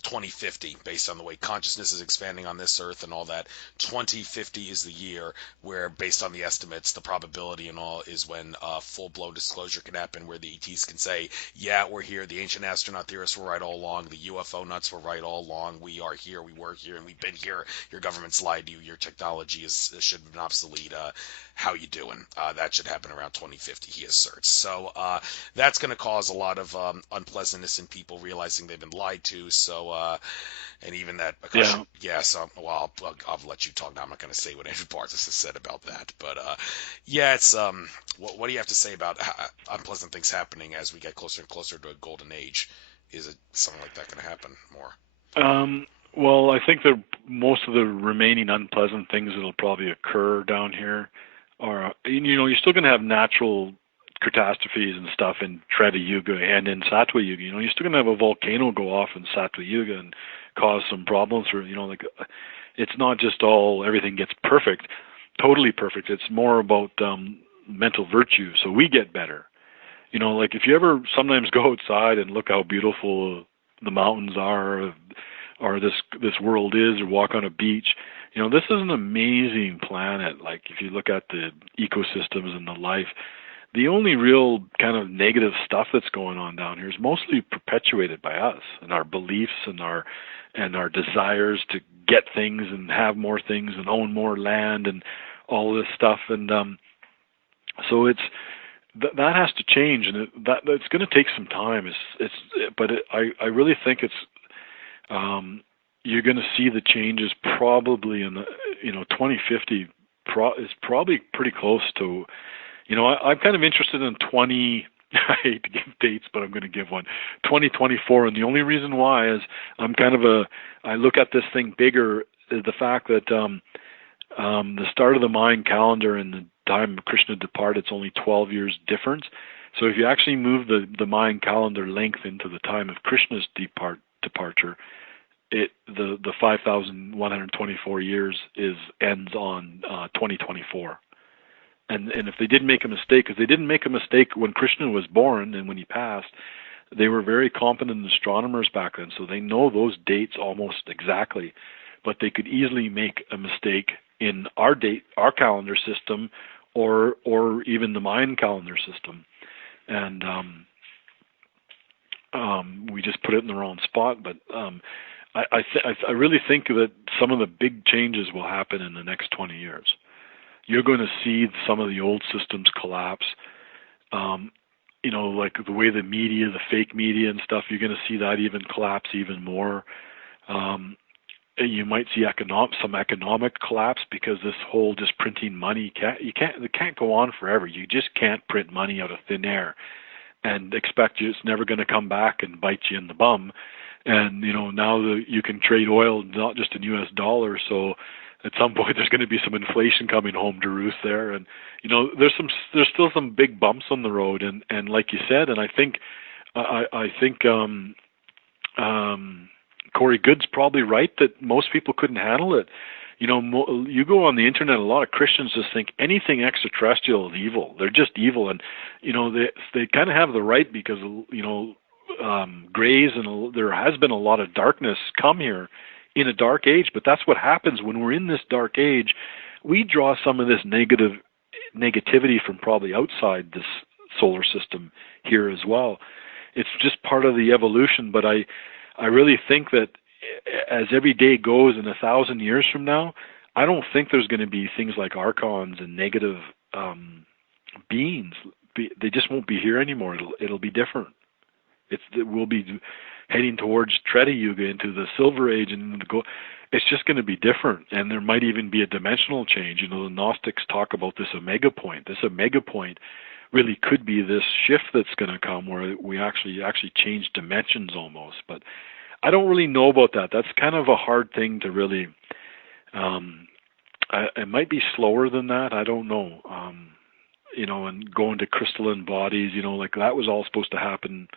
2050, based on the way consciousness is expanding on this earth and all that, 2050 is the year where, based on the estimates, the probability and all is when full-blown disclosure can happen, where the ETs can say, yeah, we're here, the ancient astronaut theorists were right all along, the UFO nuts were right all along, we are here, we were here, and we've been here, your government's lied to you, your technology should have been obsolete, how you doing? That should happen around 2050, he asserts. So that's going to cause a lot of unpleasantness in people realizing they've been lied to. So, and even that, so, well, I'll let you talk now. I'm not going to say what Andrew Bartis has said about that. But yeah, it's what do you have to say about unpleasant things happening as we get closer and closer to a golden age? Is it something like that going to happen more? Well, I think that most of the remaining unpleasant things that'll probably occur down here are, you're still going to have natural catastrophes and stuff in Treta Yuga and in Sattva Yuga. You're still going to have a volcano go off in Sattva Yuga and cause some problems for, it's not just everything gets perfect, totally perfect. It's more about mental virtue. So we get better. Like if you ever sometimes go outside and look how beautiful the mountains are, or this world is, or walk on a beach, this is an amazing planet. Like if you look at the ecosystems and the life, the only real kind of negative stuff that's going on down here is mostly perpetuated by us and our beliefs and our desires to get things and have more things and own more land and all this stuff. And so it's that has to change, and that's going to take some time. I really think it's you're going to see the changes probably in the 2050 is probably pretty close to. I'm kind of interested in 20. I hate to give dates, but I'm going to give one. 2024, and the only reason why is I look at this thing bigger. Is the fact that the start of the Mayan calendar and the time Krishna departed, it's only 12 years difference. So if you actually move the Mayan calendar length into the time of Krishna's departure, the 5,124 years ends on 2024. And if they didn't make a mistake, because they didn't make a mistake when Krishna was born and when he passed, they were very competent astronomers back then, so they know those dates almost exactly. But they could easily make a mistake in our calendar system, or even the Mayan calendar system. And We just put it in the wrong spot. But I really think that some of the big changes will happen in the next 20 years. You're going to see some of the old systems collapse. Like the way the media, the fake media and stuff, you're going to see that even collapse even more. You might see some economic collapse, because this whole just printing money it can't go on forever. You just can't print money out of thin air and expect it's never going to come back and bite you in the bum. And now you can trade oil not just in U.S. dollars, so at some point there's going to be some inflation coming home to roost there. And there's still some big bumps on the road. And like you said, and I think Corey Good's probably right that most people couldn't handle it. You go on the internet, a lot of Christians just think anything extraterrestrial is evil. They're just evil, and they kind of have the right, because grays, and there has been a lot of darkness come here in a dark age. But that's what happens when we're in this dark age. We draw some of this negativity from probably outside this solar system here as well. It's just part of the evolution. But I really think that as every day goes, in 1,000 years from now, I don't think there's going to be things like archons and negative beings. They just won't be here anymore. It'll be different. We'll be heading towards Treta Yuga, into the Silver Age, and into the gold. It's just going to be different, and there might even be a dimensional change. The Gnostics talk about this omega point. This omega point really could be this shift that's going to come, where we actually change dimensions almost. But I don't really know about that. That's kind of a hard thing to really. It might be slower than that. I don't know. And going to crystalline bodies, like that was all supposed to happen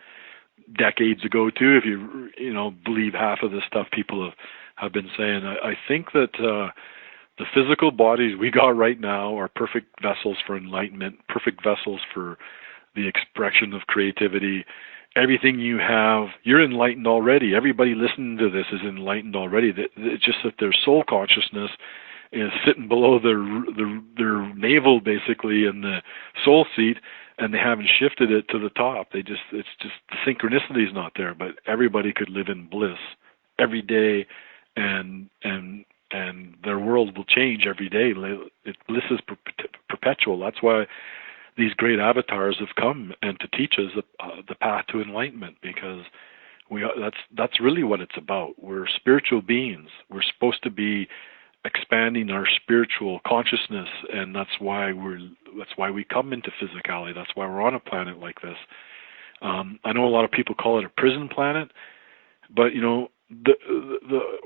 decades ago too. If you believe half of the stuff people have been saying, I think that the physical bodies we got right now are perfect vessels for enlightenment, perfect vessels for the expression of creativity. Everything you have, you're enlightened already. Everybody listening to this is enlightened already. It's just that their soul consciousness is sitting below their navel, basically, in the soul seat, and they haven't shifted it to the top. It's just the synchronicity is not there. But everybody could live in bliss every day, and their world will change every day. Bliss is perpetual. That's why these great avatars have come and to teach us the path to enlightenment, because that's really what it's about. We're spiritual beings. We're supposed to be expanding our spiritual consciousness, and that's why we come into physicality. That's why we're on a planet like this. I know a lot of people call it a prison planet, but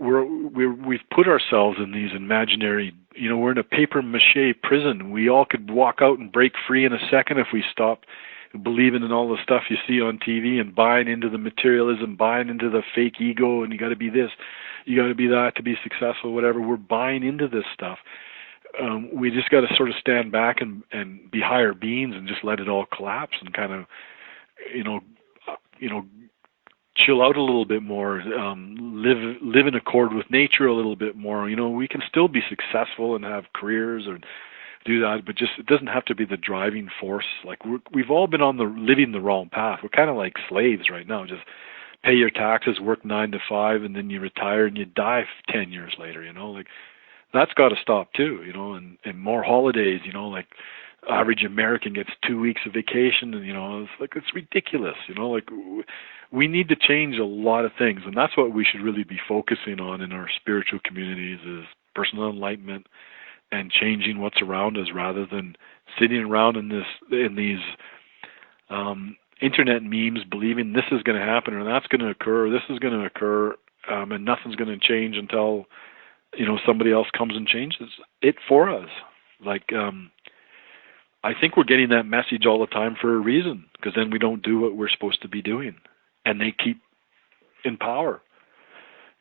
we've put ourselves in these imaginary. We're in a paper mache prison. We all could walk out and break free in a second if we stop believing in all the stuff you see on TV and buying into the materialism, buying into the fake ego, and you got to be this, you got to be that to be successful, whatever. We're buying into this stuff. We just got to sort of stand back and be higher beings and just let it all collapse and kind of, chill out a little bit more, live in accord with nature a little bit more. We can still be successful and have careers or do that, but just it doesn't have to be the driving force. Like we've all been living the wrong path. We're kind of like slaves right now. Just pay your taxes, work 9 to 5, and then you retire and you die 10 years later. Like that's got to stop too. And more holidays. Like average American gets 2 weeks of vacation, and it's ridiculous. Like we need to change a lot of things, and that's what we should really be focusing on in our spiritual communities, is personal enlightenment and changing what's around us, rather than sitting around in these internet memes believing this is going to happen or that's going to occur, or this is going to occur, and nothing's going to change until somebody else comes and changes it for us. Like I think we're getting that message all the time for a reason, because then we don't do what we're supposed to be doing, and they keep in power.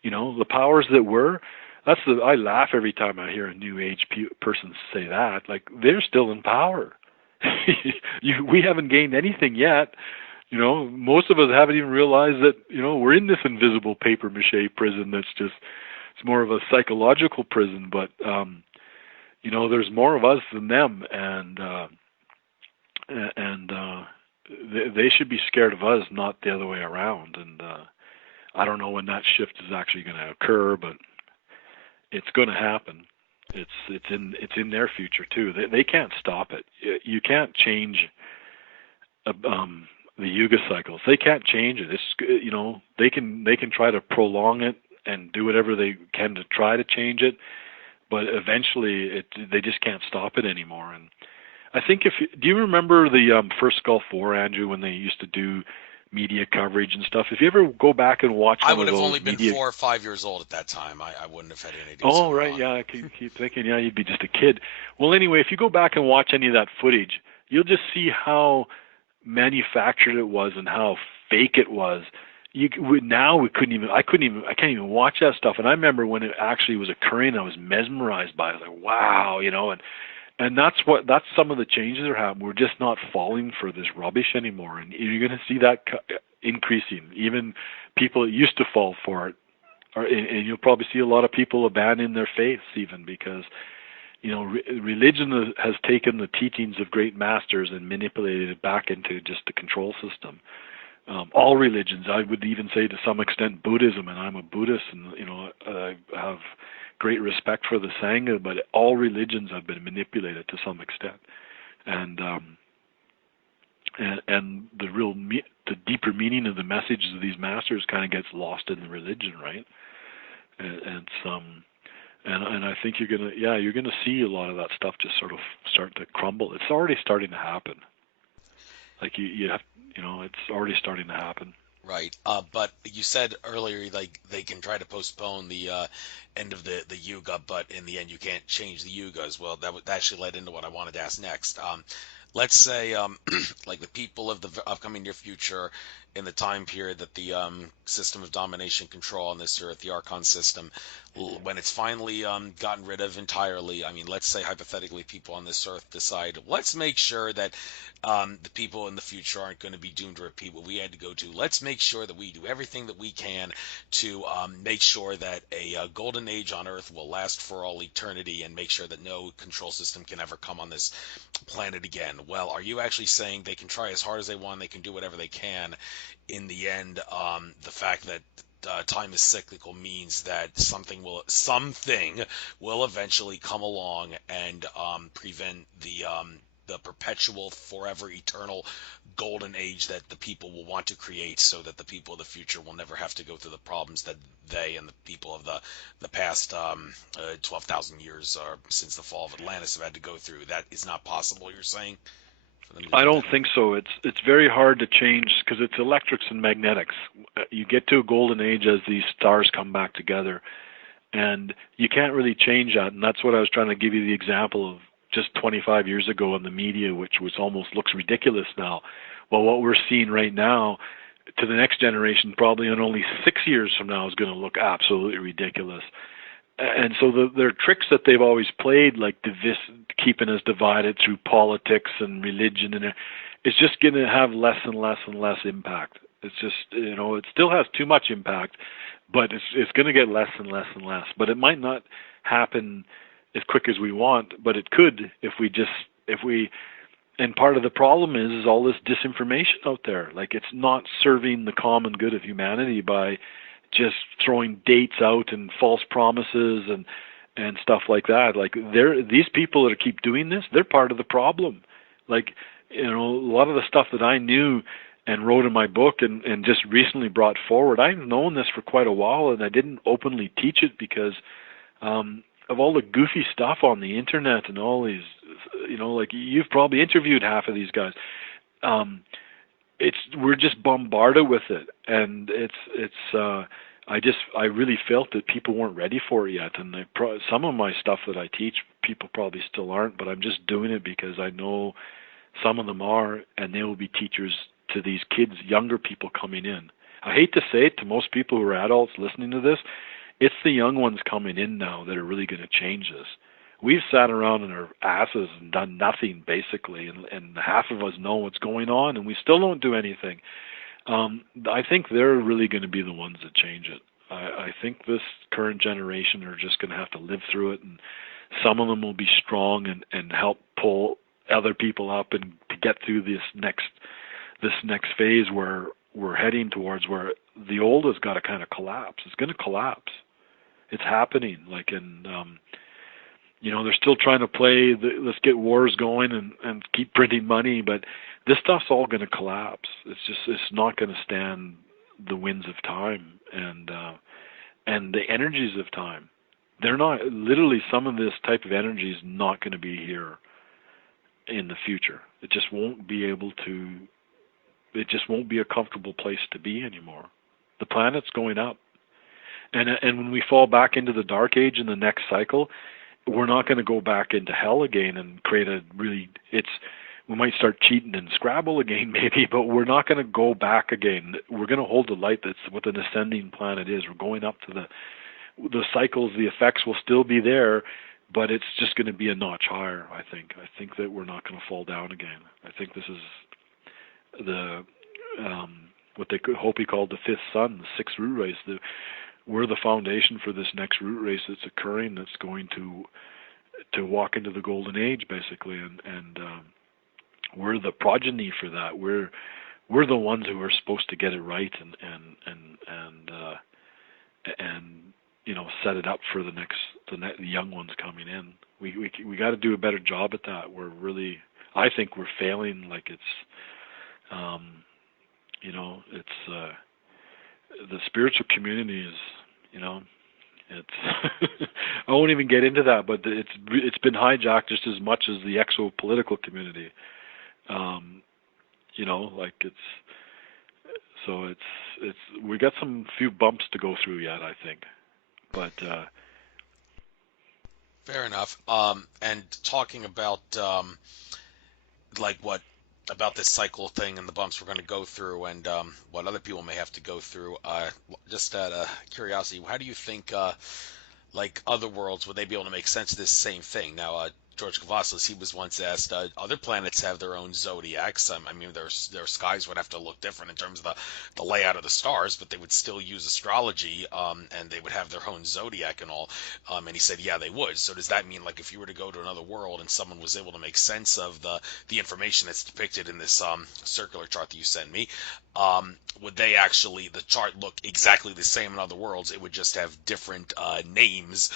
The powers that were. I laugh every time I hear a New Age person say that. Like, they're still in power. We haven't gained anything yet. Most of us haven't even realized that we're in this invisible paper mache prison. It's more of a psychological prison. But there's more of us than them, and they should be scared of us, not the other way around. And I don't know when that shift is actually going to occur, but it's going to happen. It's in their future too. They can't stop it. You can't change the Yuga cycles. They can't change it. It's, they can try to prolong it and do whatever they can to try to change it, but eventually they just can't stop it anymore. And I think do you remember the first Gulf War, Andrew, when they used to do media coverage and stuff? If you ever go back and watch I some would of have those only been media. 4 or 5 years old at that time. I wouldn't have had any idea what's Oh, going right, on. yeah, I keep thinking, yeah, you'd be just a kid. Well, anyway, if you go back and watch any of that footage, you'll just see how manufactured it was and how fake it was. I can't even watch that stuff. And I remember when it actually was occurring, I was mesmerized by it. I was like, wow, and that's some of the changes that are happening. We're just not falling for this rubbish anymore, and you're going to see that increasing. Even people that used to fall for it, and you'll probably see a lot of people abandon their faiths, even because religion has taken the teachings of great masters and manipulated it back into just a control system. All religions, I would even say to some extent Buddhism, and I'm a Buddhist, and I have great respect for the Sangha, but all religions have been manipulated to some extent, and the deeper meaning of the messages of these masters kind of gets lost in the religion, right? And I think you're gonna see a lot of that stuff just sort of start to crumble. It's already starting to happen. Like it's already starting to happen. Right. But you said earlier, like they can try to postpone the end of the Yuga, but in the end, you can't change the Yuga as well. That actually led into what I wanted to ask next. Let's say, like the people of the upcoming near future, in the time period that the system of domination control on this earth, the Archon system, when it's finally gotten rid of entirely. I mean, let's say hypothetically, people on this earth decide, let's make sure that the people in the future aren't going to be doomed to repeat what we had to go to. Let's make sure that we do everything that we can to make sure that a golden age on Earth will last for all eternity, and make sure that no control system can ever come on this planet again. Well, are you actually saying they can try as hard as they want, they can do whatever they can? In the end, the fact that time is cyclical means that something will eventually come along and prevent the perpetual, forever, eternal golden age that the people will want to create, so that the people of the future will never have to go through the problems that they and the people of the past 12,000 years since the fall of Atlantis have had to go through. That is not possible, you're saying, for them to I do don't that? think so. It's very hard to change because it's electrics and magnetics. You get to a golden age as these stars come back together, and you can't really change that. And that's what I was trying to give you the example of just 25 years ago in the media, which was almost looks ridiculous now. Well, what we're seeing right now to the next generation, probably in only 6 years from now, is going to look absolutely ridiculous. And so there are tricks that they've always played, like keeping us divided through politics and religion, and it's just going to have less and less and less impact. It's just, it still has too much impact, but it's going to get less and less and less. But it might not happen as quick as we want, but it could if we. And part of the problem is all this disinformation out there. Like, it's not serving the common good of humanity by just throwing dates out and false promises and stuff like that. Like, these people that keep doing this, they're part of the problem. Like, a lot of the stuff that I knew and wrote in my book and just recently brought forward, I've known this for quite a while, and I didn't openly teach it because of all the goofy stuff on the internet and all these, like you've probably interviewed half of these guys. We're just bombarded with it, and I really felt that people weren't ready for it yet, and some of my stuff that I teach, people probably still aren't, but I'm just doing it because I know some of them are, and they will be teachers to these kids, younger people coming in. I hate to say it to most people who are adults listening to this, it's the young ones coming in now that are really going to change this. We've sat around in our asses and done nothing, basically, and half of us know what's going on, and we still don't do anything. I think they're really going to be the ones that change it. I think this current generation are just going to have to live through it, and some of them will be strong and help pull other people up and to get through this this next phase where we're heading towards, where the old has got to kind of collapse. It's going to collapse. It's happening. Like, and they're still trying to play. Let's get wars going and keep printing money, but this stuff's all going to collapse. It's not going to stand the winds of time and the energies of time. They're not, literally, some of this type of energy is not going to be here in the future. It just won't be a comfortable place to be anymore. The planet's going up. And when we fall back into the dark age in the next cycle, we're not going to go back into hell again and create we might start cheating in Scrabble again maybe, but we're not going to go back again. We're going to hold the light that's what an ascending planet is. We're going up to the cycles, the effects will still be there, but it's just going to be a notch higher, I think. I think that we're not going to fall down again. I think this is what they could Hopi called the fifth sun, the sixth root race. We're the foundation for this next root race that's occurring, that's going to walk into the golden age, basically, and we're the progeny for that. We're the ones who are supposed to get it right and set it up for the young ones coming in. We got to do a better job at that. I think we're failing. Like it's the spiritual community is, it's I won't even get into that, but it's been hijacked just as much as the exo-political community. We got some few bumps to go through yet, I think. But fair enough. And talking about about this cycle thing and the bumps we're going to go through, and what other people may have to go through. Just out of curiosity, how do you think, other worlds, would they be able to make sense of this same thing? Now, George Kavaslis, he was once asked, other planets have their own zodiacs. I mean, their skies would have to look different in terms of the layout of the stars, but they would still use astrology, and they would have their own zodiac and all. And he said, yeah, they would. So does that mean, if you were to go to another world and someone was able to make sense of the information that's depicted in this circular chart that you sent me, would they actually, the chart look exactly the same in other worlds? It would just have different names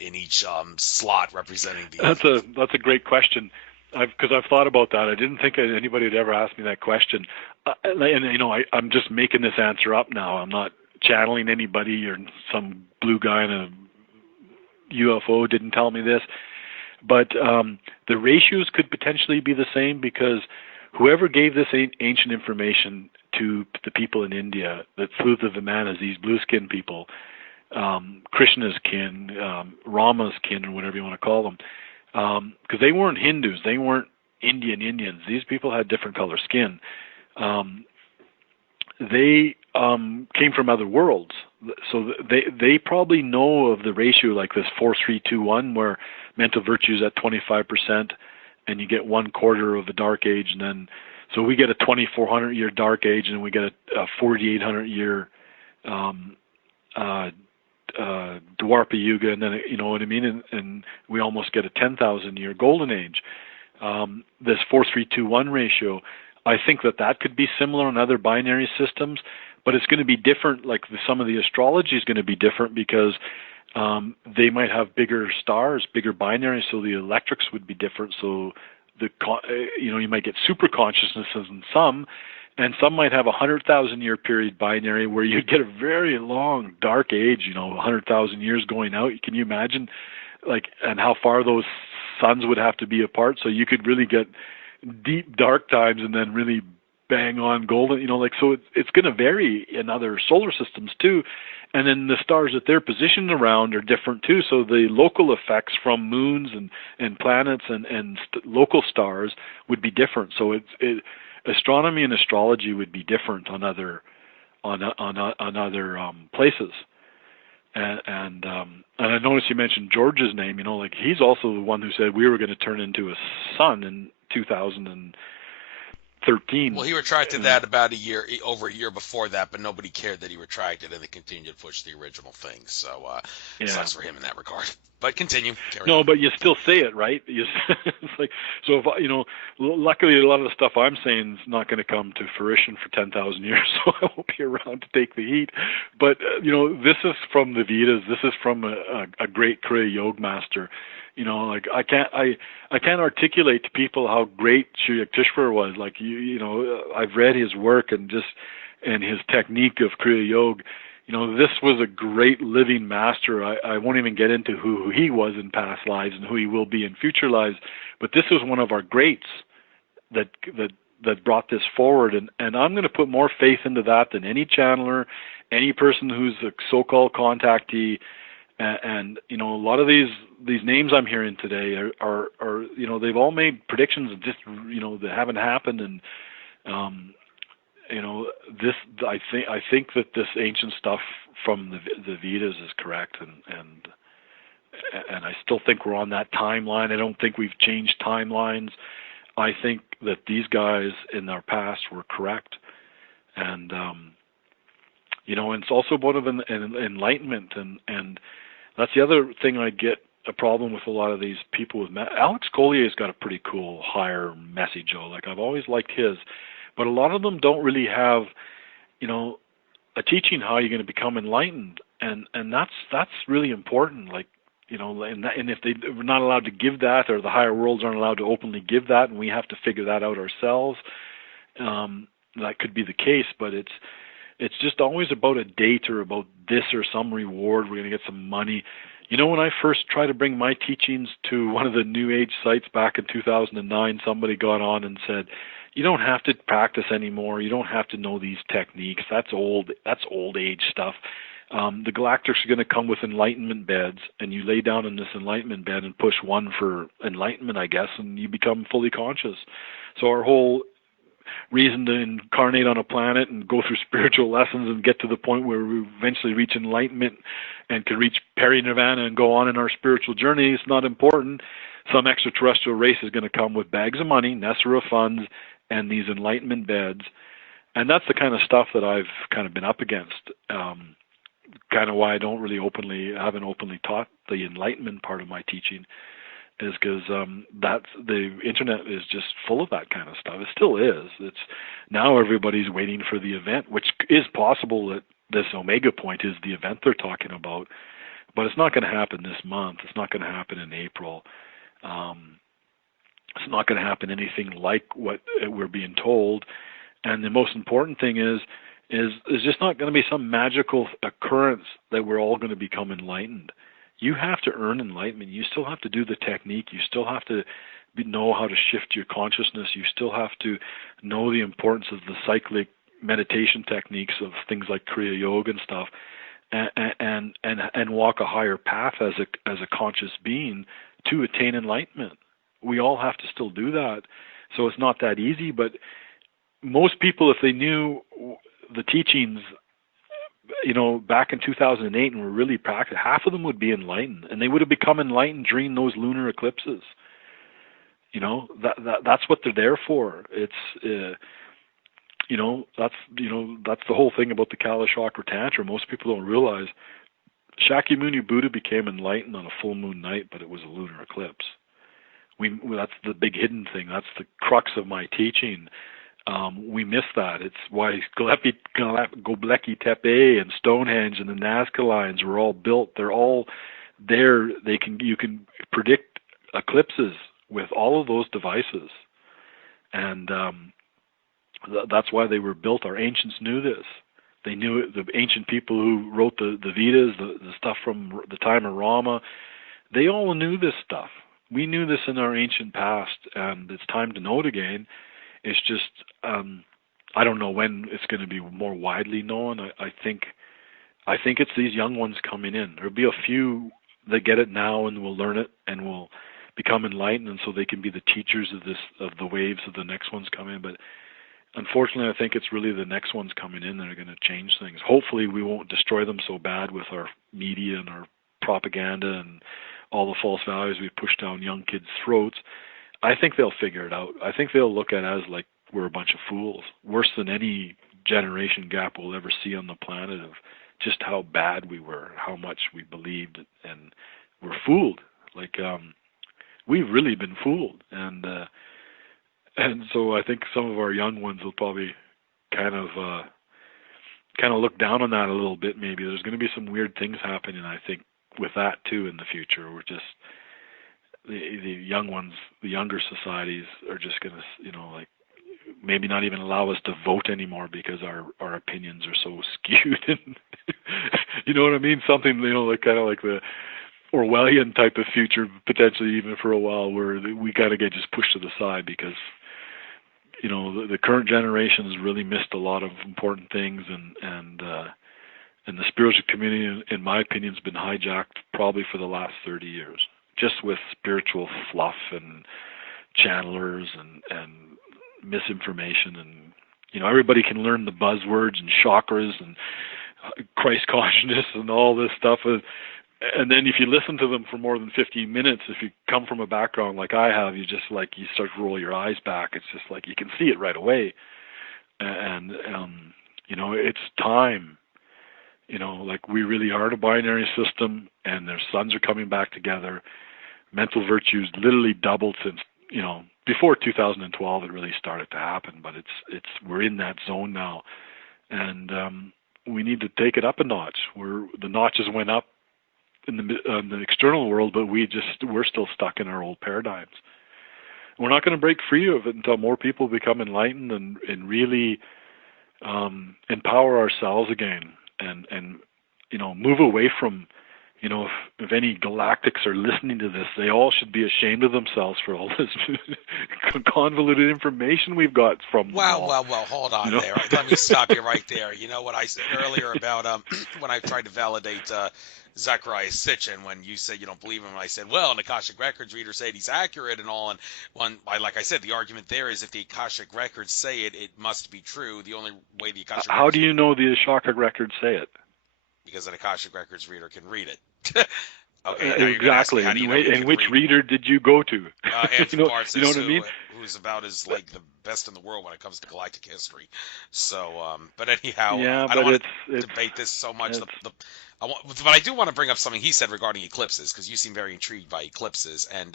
in each slot representing the... That's a great question, because I've thought about that. I didn't think anybody had ever asked me that question, I'm just making this answer up now. I'm not channeling anybody, or some blue guy in a UFO didn't tell me this, but the ratios could potentially be the same, because whoever gave this ancient information to the people in India that flew the Vimanas, these blue-skinned people, Krishna's kin, Rama's kin, or whatever you want to call them, because they weren't Hindus, they weren't Indians. These people had different color skin. They came from other worlds, so they probably know of the ratio, like this 4-3-2-1, where mental virtue is at 25%, and you get 1/4 of the dark age, and then so we get a 2,400 year dark age, and we get a 4,800 year Dwarpa Yuga, and then, you know what I mean, and we almost get a 10,000 year golden age. This 4-3-2-1 ratio, I think that could be similar in other binary systems, but it's going to be different. Like some of the astrology is going to be different, because they might have bigger stars, bigger binaries, so the electrics would be different. So you might get super consciousnesses in some, and some might have 100,000 year period binary where you get a very long dark age, 100,000 years going out. Can you imagine, and how far those suns would have to be apart? So you could really get deep dark times and then really bang on golden, so it's going to vary in other solar systems too. And then the stars that they're positioned around are different too. So the local effects from moons and planets and local stars would be different. So astronomy and astrology would be different on other places. And I noticed you mentioned George's name. He's also the one who said we were going to turn into a sun in 2000 and 13. Well, he retracted that about over a year before that, but nobody cared that he retracted, and they continued to push the original thing. So, Yeah. sucks for him in that regard. But continue, carry No, on. but you still say it, right? It's like, so if luckily a lot of the stuff I'm saying is not going to come to fruition for 10,000 years, so I won't be around to take the heat. But this is from the Vedas. This is from a great Kriya Yoga master. Like I can't articulate to people how great Sri Yukteswar was. Like I've read his work and his technique of Kriya Yoga. This was a great living master. I won't even get into who he was in past lives and who he will be in future lives, but this was one of our greats that brought this forward. And I'm going to put more faith into that than any channeler, any person who's a so-called contactee. And a lot of these names I'm hearing today are they've all made predictions that just that haven't happened. And this I think that this ancient stuff from the Vedas is correct, and I still think we're on that timeline. I don't think we've changed timelines. I think that these guys in our past were correct, and and it's also about an enlightenment, and that's the other thing I get a problem with a lot of these people with. Alex Collier's got a pretty cool higher message, though. Like I've always liked his. But a lot of them don't really have, a teaching how you're going to become enlightened, and that's really important. Like, and if we're not allowed to give that, or the higher worlds aren't allowed to openly give that, and we have to figure that out ourselves, that could be the case. But it's just always about a date or about this or some reward. We're going to get some money. When I first tried to bring my teachings to one of the New Age sites back in 2009, somebody got on and said, you don't have to practice anymore. You don't have to know these techniques. That's old age stuff. The galactics are going to come with enlightenment beds, and you lay down in this enlightenment bed and push one for enlightenment, I guess, and you become fully conscious. So our whole reason to incarnate on a planet and go through spiritual lessons and get to the point where we eventually reach enlightenment and can reach peri-nirvana and go on in our spiritual journey is not important. Some extraterrestrial race is going to come with bags of money, Nessera funds, and these enlightenment beds. And that's the kind of stuff that I've kind of been up against. Kind of why I haven't openly taught the enlightenment part of my teaching, is because that's the internet is just full of that kind of stuff. It still is. It's now everybody's waiting for the event, which is possible that this Omega point is the event they're talking about, but it's not going to happen this month. It's not going to happen in April. It's not going to happen anything like what we're being told. And the most important thing is just not going to be some magical occurrence that we're all going to become enlightened. You have to earn enlightenment. You still have to do the technique. You still have to know how to shift your consciousness. You still have to know the importance of the cyclic meditation techniques of things like Kriya Yoga and stuff, and walk a higher path as a conscious being to attain enlightenment. We all have to still do that. So it's not that easy, but most people, if they knew the teachings, back in 2008 and were really practiced, half of them would be enlightened, and they would have become enlightened during those lunar eclipses. That's what they're there for. It's that's the whole thing about the Kala Chakra Tantra. Most people don't realize Shakyamuni Buddha became enlightened on a full moon night, but it was a lunar eclipse. That's the big hidden thing. That's the crux of my teaching. We miss that. It's why Göbekli Tepe and Stonehenge and the Nazca lines were all built. They're all there. You can predict eclipses with all of those devices, and that's why they were built. Our ancients knew this. They knew it. The ancient people who wrote the Vedas, the stuff from the time of Rama, they all knew this stuff. We knew this in our ancient past, and it's time to know it again. It's just, I don't know when it's going to be more widely known. I think it's these young ones coming in. There'll be a few that get it now and will learn it and will become enlightened, and so they can be the teachers of the waves of the next ones coming. But unfortunately, I think it's really the next ones coming in that are going to change things. Hopefully, we won't destroy them so bad with our media and our propaganda and all the false values we push down young kids' throats. I think they'll figure it out. I think they'll look at it as like we're a bunch of fools, worse than any generation gap we'll ever see on the planet, of just how bad we were, how much we believed, and we're fooled. Like, we've really been fooled, and so I think some of our young ones will probably kind of look down on that a little bit. Maybe there's going to be some weird things happening, I think, with that too in the future. We're just the young ones, the younger societies are just going to, like, maybe not even allow us to vote anymore because our opinions are so skewed. And you know what I mean? Something, like kind of like the Orwellian type of future, potentially, even for a while, where we got to get just pushed to the side because the current generation has really missed a lot of important things, and the spiritual community, in my opinion, has been hijacked probably for the last 30 years, just with spiritual fluff and channelers and misinformation, and everybody can learn the buzzwords and chakras and Christ consciousness and all this stuff, and then if you listen to them for more than 15 minutes, if you come from a background like I have, you start to roll your eyes back. It's just like you can see it right away, and it's time. Like, we really are in a binary system, and their suns are coming back together. Mental virtues literally doubled since before 2012 it really started to happen, but we're in that zone now, and we need to take it up a notch. The notches went up in the external world, but we're still stuck in our old paradigms. We're not going to break free of it until more people become enlightened and really empower ourselves again, and move away from, if any galactics are listening to this, they all should be ashamed of themselves for all this convoluted information we've got from them all. Well, hold on there. Let me stop you right there. You know what I said earlier about when I tried to validate Zechariah Sitchin, when you said you don't believe him, and I said, well, an Akashic Records reader said he's accurate and all, and like I said, the argument there is if the Akashic Records say it, it must be true. The only way the Akashic How do you know the Akashic Records say it? Because an Akashic Records reader can read it. Okay, exactly. And which reader did you go to? Anthony Bartz, you know what I mean? Who's about as like the best in the world when it comes to galactic history. So, but anyhow, I don't want to debate this so much. But I do want to bring up something he said regarding eclipses, because you seem very intrigued by eclipses, and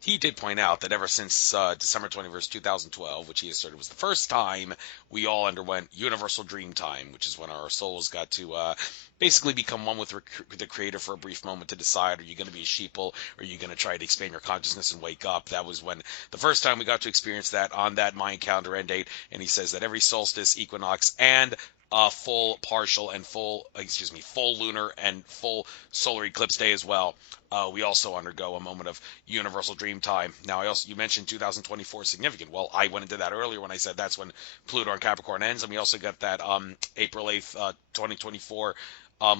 he did point out that ever since December 21st, 2012, which he asserted was the first time we all underwent universal dream time, which is when our souls got to basically become one with the Creator for a brief moment to decide, are you going to be a sheeple, or are you going to try to expand your consciousness and wake up? That was when the first time we got to experience that on that Mayan calendar end date, and he says that every solstice, equinox, and full lunar and full solar eclipse day as well, we also undergo a moment of universal dream time. Now, you mentioned 2024 is significant. Well, I went into that earlier when I said that's when Pluto and Capricorn ends, and we also got that April 8th, 2024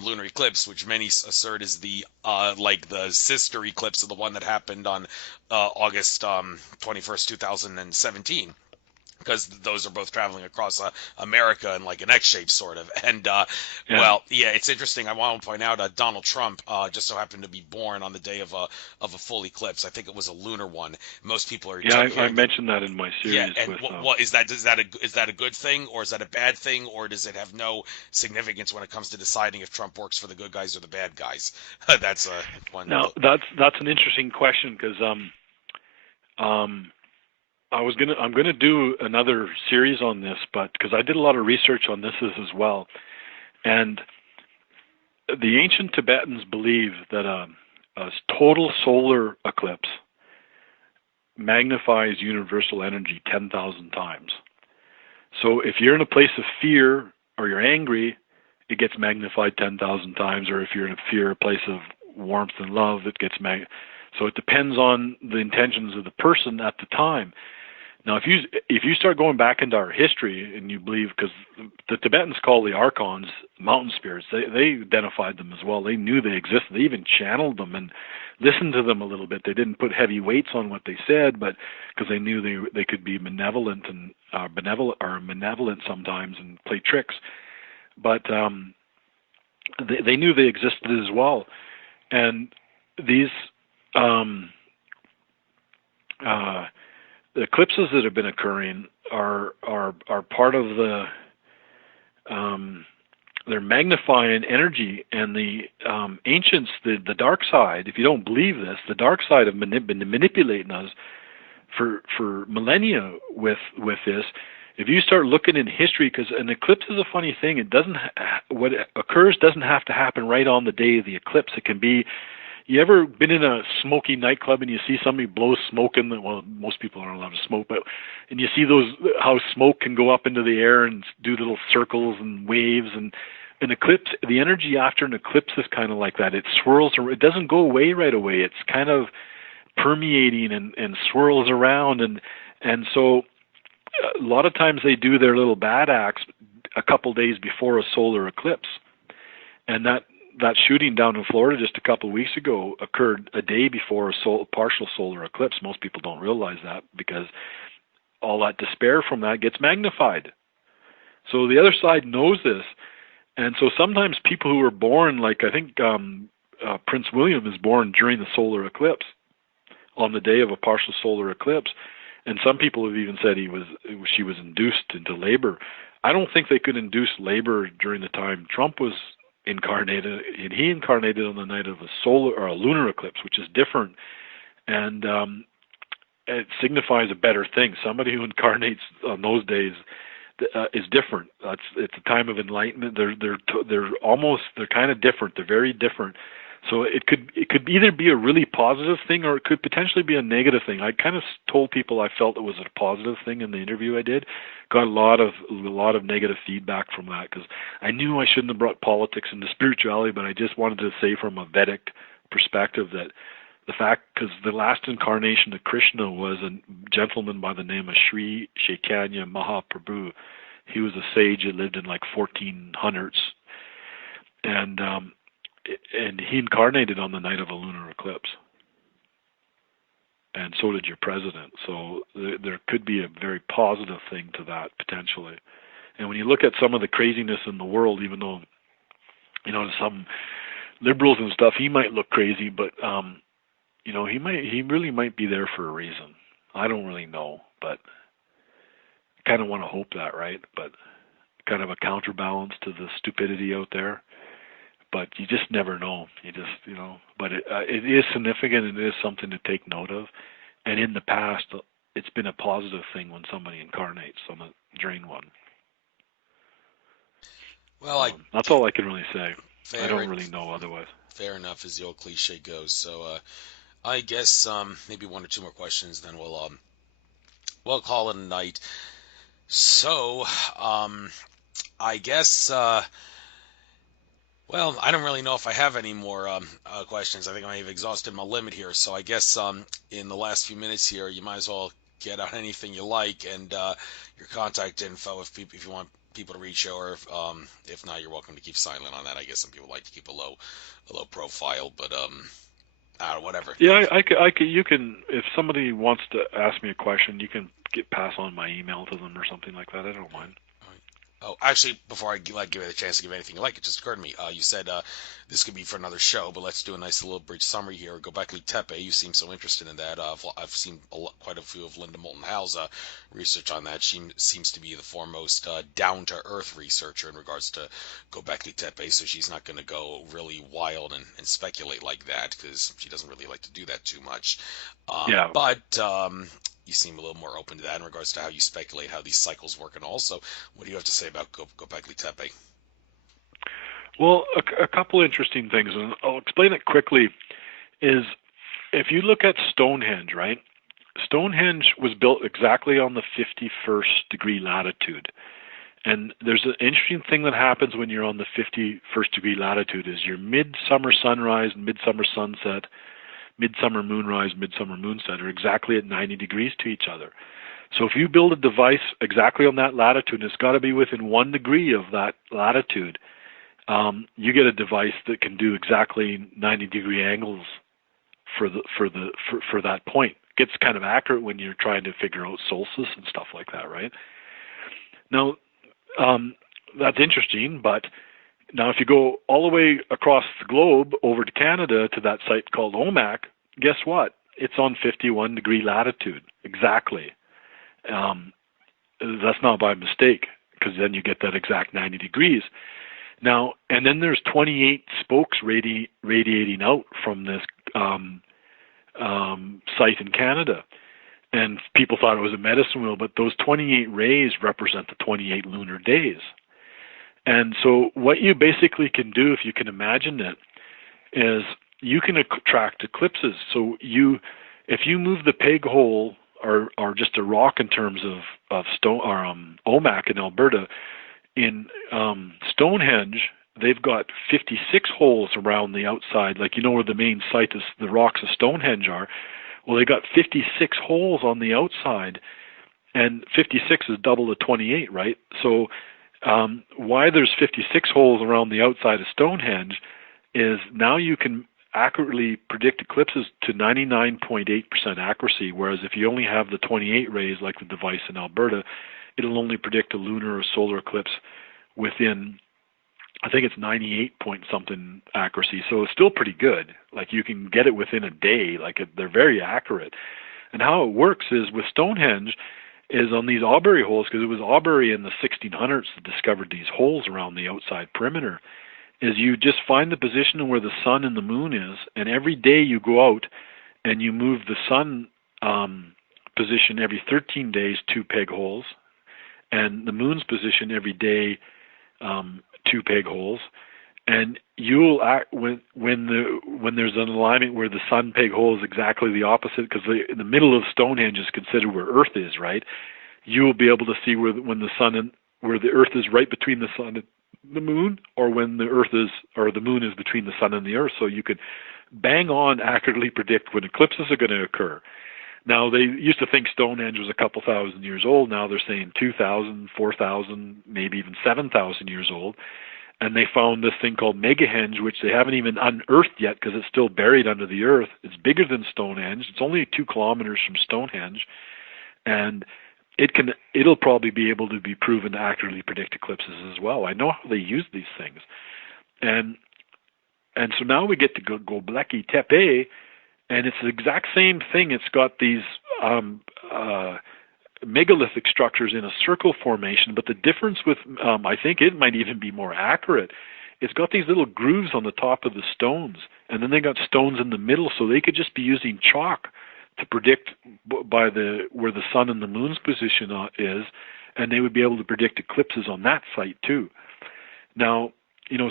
lunar eclipse, which many assert is the the sister eclipse of the one that happened on August 21st, 2017. Because those are both traveling across America in like an X shape, sort of. And, well, yeah, it's interesting. I want to point out Donald Trump just so happened to be born on the day of a full eclipse. I think it was a lunar one. Most people are... Yeah, I mentioned that in my series. Yeah, and what is that a good thing, or is that a bad thing, or does it have no significance when it comes to deciding if Trump works for the good guys or the bad guys? That's one. Now, that's an interesting question, because I'm gonna do another series on this, but because I did a lot of research on this as well, and the ancient Tibetans believe that a total solar eclipse magnifies universal energy 10,000 times. So if you're in a place of fear or you're angry, it gets magnified 10,000 times, or if you're in a place of warmth and love, it gets So it depends on the intentions of the person at the time. Now, if you start going back into our history and you believe, because the Tibetans call the archons mountain spirits, they identified them as well. They knew they existed. They even channeled them and listened to them a little bit. They didn't put heavy weights on what they said, but because they knew they could be malevolent and benevolent sometimes and play tricks. But they knew they existed as well. And these the eclipses that have been occurring are part of the they're magnifying energy, and the ancients, the dark side. If you don't believe this, the dark side have been manipulating us for millennia with this. If you start looking in history, because an eclipse is a funny thing. It doesn't what occurs doesn't have to happen right on the day of the eclipse. It can be. You ever been in a smoky nightclub and you see somebody blow smoke in the, well, most people aren't allowed to smoke, but, and you see those, how smoke can go up into the air and do little circles and waves, and an eclipse, the energy after an eclipse is kind of like that. It swirls, it doesn't go away right away. It's kind of permeating and swirls around. And so a lot of times they do their little bad acts a couple days before a solar eclipse. And that shooting down in Florida just a couple of weeks ago occurred a day before a partial solar eclipse. Most people don't realize that, because all that despair from that gets magnified. So the other side knows this. And so sometimes people who are born, like I think Prince William is born during the solar eclipse, on the day of a partial solar eclipse. And some people have even said she was induced into labor. I don't think they could induce labor during the time Trump was incarnated, and he incarnated on the night of a solar or a lunar eclipse, which is different, and it signifies a better thing. Somebody who incarnates on those days is different. It's a time of enlightenment. They're kind of different. They're very different. So it could either be a really positive thing, or it could potentially be a negative thing. I kind of told people I felt it was a positive thing in the interview I did. Got a lot of negative feedback from that, because I knew I shouldn't have brought politics into spirituality, but I just wanted to say from a Vedic perspective that the fact, because the last incarnation of Krishna was a gentleman by the name of Sri Chaitanya Mahaprabhu. He was a sage that lived in like 1400s, and he incarnated on the night of a lunar eclipse, and so did your president. So there could be a very positive thing to that potentially. And when you look at some of the craziness in the world, even though, some liberals and stuff, he might look crazy, but he really might be there for a reason. I don't really know, but I kind of want to hope that, right? But kind of a counterbalance to the stupidity out there. But you just never know. But it is significant, and it is something to take note of. And in the past, it's been a positive thing when somebody incarnates during one. Well, that's all I can really say. I don't really know otherwise. Fair enough, as the old cliche goes. So I guess maybe one or two more questions, then we'll call it a night. So I guess. Well, I don't really know if I have any more questions. I think I may have exhausted my limit here. So I guess in the last few minutes here, you might as well get out anything you like, and your contact info if you want people to reach you, or if not, you're welcome to keep silent on that. I guess some people like to keep a low profile, but whatever. Yeah, I could. You can, if somebody wants to ask me a question, you can pass on my email to them or something like that. I don't mind. Oh, actually, before I give you the chance to give anything you like, it just occurred to me. You said this could be for another show, but let's do a nice little brief summary here. Göbekli Tepe, you seem so interested in that. I've seen quite a few of Linda Moulton Howe's research on that. She seems to be the foremost down-to-earth researcher in regards to Göbekli Tepe, so she's not going to go really wild and speculate like that, because she doesn't really like to do that too much. Yeah. But you seem a little more open to that in regards to how you speculate how these cycles work. And also, what do you have to say about Göbekli Tepe? Well, a couple interesting things, and I'll explain it quickly, is if you look at Stonehenge, right? Stonehenge was built exactly on the 51st degree latitude. And there's an interesting thing that happens when you're on the 51st degree latitude is your midsummer sunrise and midsummer sunset, midsummer moonrise, midsummer moonset are exactly at 90 degrees to each other. So if you build a device exactly on that latitude, and it's got to be within 1 degree of that latitude, you get a device that can do exactly 90 degree angles for that point. It gets kind of accurate when you're trying to figure out solstice and stuff like that, right? Now, that's interesting, but now if you go all the way across the globe over to Canada to that site called Omak, guess what? It's on 51 degree latitude, exactly. that's not by mistake, because then you get that exact 90 degrees. Now, and then there's 28 spokes radiating out from this site in Canada. And people thought it was a medicine wheel, but those 28 rays represent the 28 lunar days. And so what you basically can do, if you can imagine it, is you can attract eclipses. So if you move the peg hole or just a rock in terms of stone or Omak in Alberta, in Stonehenge, they've got 56 holes around the outside, like where the main site is, the rocks of Stonehenge are. Well, they got 56 holes on the outside, and 56 is double the 28, right? So why there's 56 holes around the outside of Stonehenge is now you can accurately predict eclipses to 99.8% accuracy, whereas if you only have the 28 rays like the device in Alberta, it'll only predict a lunar or solar eclipse within, I think it's 98 point something accuracy. So it's still pretty good. Like you can get it within a day. They're very accurate. And how it works is with Stonehenge is on these Aubrey holes, because it was Aubrey in the 1600s that discovered these holes around the outside perimeter, is you just find the position where the sun and the moon is, and every day you go out and you move the sun position every 13 days 2 peg holes, and the moon's position every day 2 peg holes, and you'll when there's an alignment where the sun peg hole is exactly the opposite, because in the middle of Stonehenge is considered where Earth is, right? You will be able to see where the Earth is right between the sun and the moon, or when the moon is between the sun and the Earth, so you could bang on accurately predict when eclipses are going to occur. Now, they used to think Stonehenge was a couple thousand years old. Now they're saying 2,000, 4,000, maybe even 7,000 years old. And they found this thing called Megahenge, which they haven't even unearthed yet because it's still buried under the earth. It's bigger than Stonehenge. It's only 2 kilometers from Stonehenge. And it'll probably be able to be proven to accurately predict eclipses as well. I know how they use these things. And so now we get to Göbekli Tepe, and it's the exact same thing. It's got these megalithic structures in a circle formation, but the difference with, I think it might even be more accurate, it's got these little grooves on the top of the stones, and then they got stones in the middle, so they could just be using chalk to predict where the sun and the moon's position is, and they would be able to predict eclipses on that site too. Now,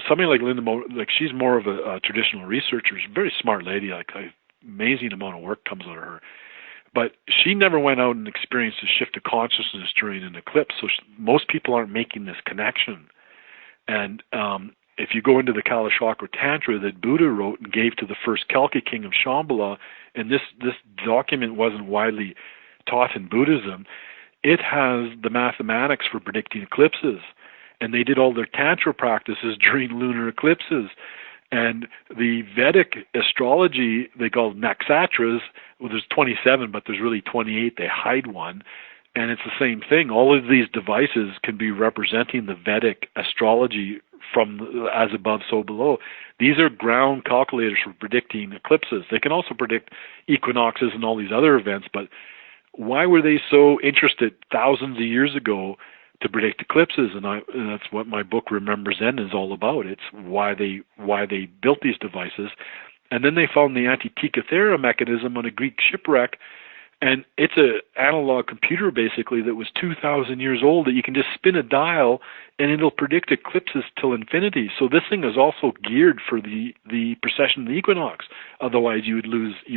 somebody like Linda Moore, she's more of a traditional researcher. She's a very smart lady. Amazing amount of work comes out of her. But she never went out and experienced a shift of consciousness during an eclipse, so most people aren't making this connection. And if you go into the Kalachakra Tantra that Buddha wrote and gave to the first Kalki king of Shambhala, and this document wasn't widely taught in Buddhism, it has the mathematics for predicting eclipses. And they did all their Tantra practices during lunar eclipses. And the Vedic astrology, they call nakshatras. Well, there's 27, but there's really 28. They hide one. And it's the same thing. All of these devices can be representing the Vedic astrology from as above, so below. These are ground calculators for predicting eclipses. They can also predict equinoxes and all these other events, but why were they so interested thousands of years ago to predict eclipses? And that's what my book Remember Zen is all about. It's why they built these devices. And then they found the Antikythera mechanism on a Greek shipwreck, and it's an analog computer basically that was 2,000 years old that you can just spin a dial and it'll predict eclipses till infinity. So this thing is also geared for the precession of the equinox. Otherwise you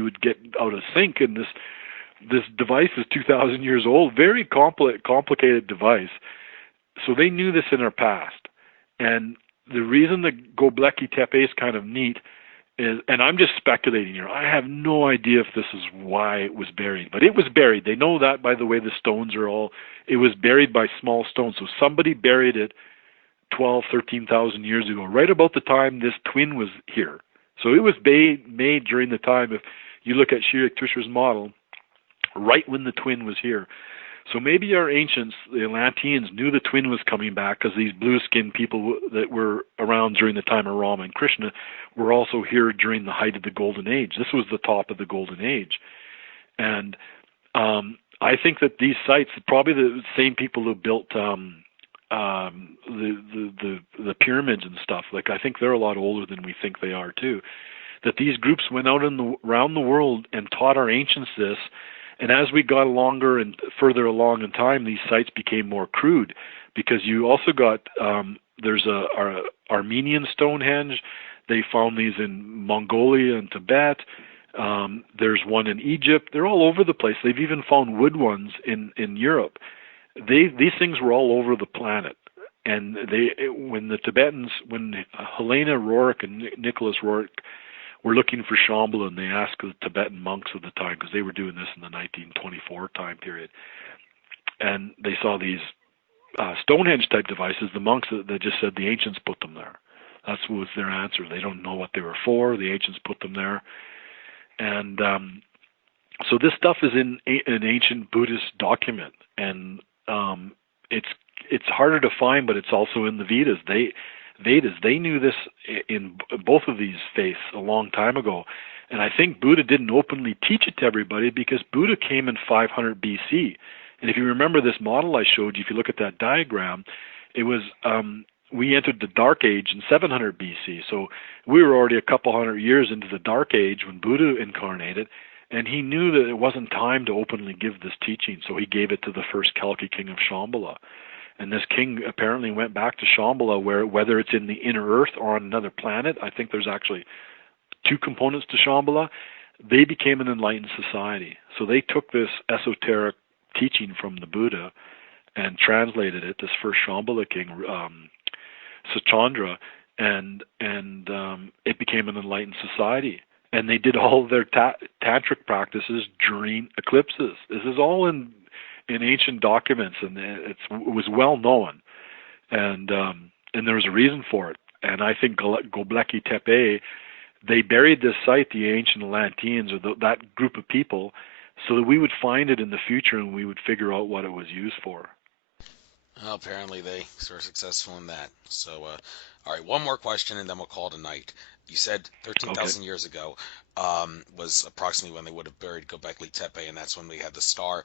would get out of sync, and this device is 2,000 years old, very complicated device. So they knew this in our past. And the reason that Göbekli Tepe is kind of neat is, and I'm just speculating here, I have no idea if this is why it was buried, but it was buried. They know that by the way the stones are all, it was buried by small stones. So somebody buried it 12, 13,000 years ago, right about the time this twin was here. So it was made during the time, if you look at Shirek Tusher's model, right when the twin was here. So maybe our ancients, the Atlanteans, knew the twin was coming back because these blue-skinned people that were around during the time of Rama and Krishna were also here during the height of the Golden Age. This was the top of the Golden Age. And I think that these sites, probably the same people who built the pyramids and stuff, like I think they're a lot older than we think they are too. That these groups went out around the world and taught our ancients this, and as we got longer and further along in time, these sites became more crude, because you also got there's a Armenian Stonehenge. They found these in Mongolia and Tibet. There's one in Egypt. They're all over the place. They've even found wood ones in Europe. These things were all over the planet. And when Helena Rourke and Nicholas Rourke were looking for Shambhala, and they asked the Tibetan monks of the time, because they were doing this in the 1924 time period, and they saw these Stonehenge type devices, the monks that just said the ancients put them there. That was their answer. They don't know what they were for. The ancients put them there. And so this stuff is in an ancient Buddhist document, and it's harder to find, but it's also in the Vedas. They knew this in both of these faiths a long time ago, and I think Buddha didn't openly teach it to everybody, because Buddha came in 500 BC. And if you remember this model I showed you, if you look at that diagram, it was we entered the Dark Age in 700 BC. So we were already a couple hundred years into the Dark Age when Buddha incarnated, and he knew that it wasn't time to openly give this teaching, so he gave it to the first Kalki king of Shambhala. And this king apparently went back to Shambhala, whether it's in the inner earth or on another planet. I think there's actually two components to Shambhala. They became an enlightened society. So they took this esoteric teaching from the Buddha and translated it, this first Shambhala king, Sachandra, and it became an enlightened society. And they did all of their tantric practices during eclipses. This is all in ancient documents, and it was well known, and there was a reason for it. And I think Göbekli Tepe, they buried this site, the ancient Atlanteans, or that group of people, so that we would find it in the future and we would figure out what it was used for. Well, apparently they were successful in that. So, all right, one more question, and then we'll call it a night. You said 13,000 years ago was approximately when they would have buried Göbekli Tepe, and that's when we had the star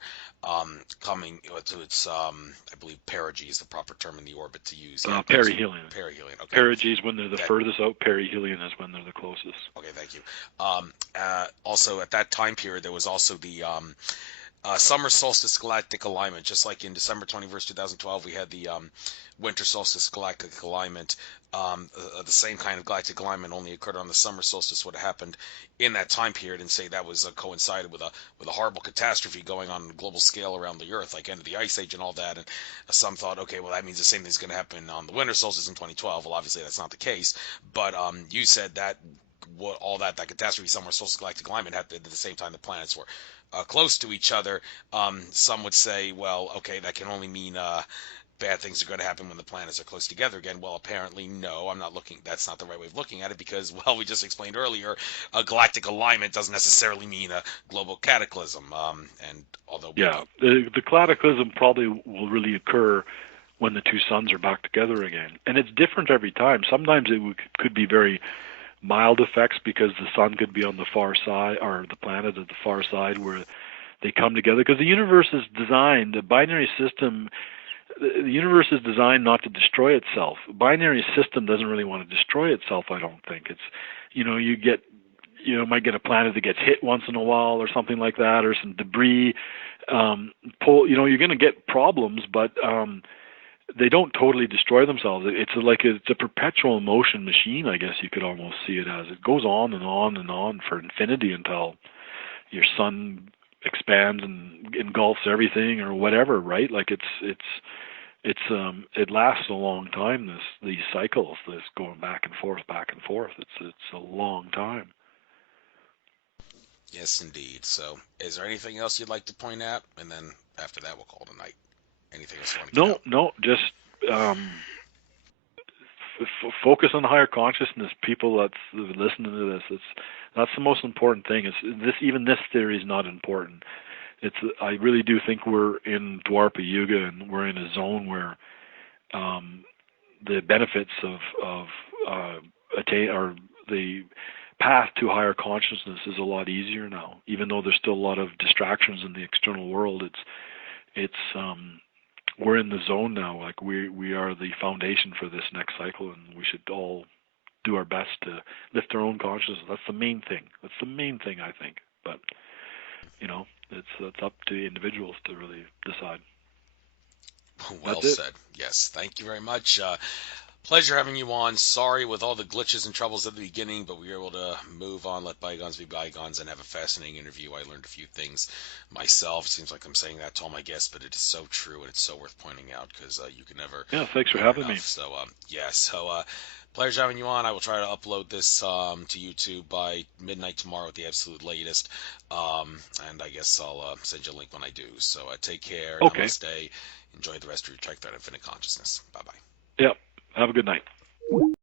coming to its, I believe, perigee is the proper term in the orbit to use. Perihelion. Perihelion, okay. Perigee is when they're the furthest out. Perihelion is when they're the closest. Okay, thank you. Also, at that time period, there was also the summer solstice galactic alignment, just like in December 21st, 2012, we had the winter solstice galactic alignment. The same kind of galactic alignment only occurred on the summer solstice. What happened in that time period, and say that was coincided with a horrible catastrophe going on a global scale around the Earth, like end of the Ice Age and all that. And some thought, okay, well that means the same thing's going to happen on the winter solstice in 2012. Well, obviously that's not the case. But you said that all that catastrophe, summer solstice galactic alignment, happened at the same time the planets were close to each other. Some would say, well, okay, that can only mean bad things are going to happen when the planets are close together again. Well, apparently, no, that's not the right way of looking at it, because, well, we just explained earlier, a galactic alignment doesn't necessarily mean a global cataclysm. And although the cataclysm probably will really occur when the two suns are back together again, and it's different every time. Sometimes it could be very mild effects, because the sun could be on the far side, or the planet at the far side, where they come together, because the universe is designed, the binary system, the universe is designed not to destroy itself. The binary system doesn't really want to destroy itself, I don't think. It's, you might get a planet that gets hit once in a while or something like that, or some debris you're going to get problems, but they don't totally destroy themselves. It's a perpetual motion machine, I guess you could almost see it as. It goes on and on and on for infinity until your sun expands and engulfs everything or whatever, right? Like it lasts a long time, these cycles, this going back and forth. It's a long time. Yes, indeed. So, is there anything else you'd like to point out? And then after that, we'll call it a night. Anything else you want to get out? No, just focus on the higher consciousness. People that's listening to this, that's the most important thing. Even this theory is not important. I really do think we're in Dwarpa Yuga, and we're in a zone where the benefits of attain, or the path to higher consciousness is a lot easier now. Even though there's still a lot of distractions in the external world, we're in the zone now. Like we are the foundation for this next cycle, and we should all do our best to lift our own consciousness. That's the main thing. That's the main thing, I think. But it's up to individuals to really decide. Well That's it. said. Yes, thank you very much. Pleasure having you on. Sorry with all the glitches and troubles at the beginning, but we were able to move on, let bygones be bygones, and have a fascinating interview. I learned a few things myself. Seems like I'm saying that to all my guests, but it is so true, and it's so worth pointing out because you can never Yeah, thanks for learn having enough. me. So, pleasure having you on. I will try to upload this to YouTube by midnight tomorrow at the absolute latest. And I guess I'll send you a link when I do. So take care. Okay. Namaste. Enjoy the rest of your trek through infinite consciousness. Bye bye. Yeah. Have a good night.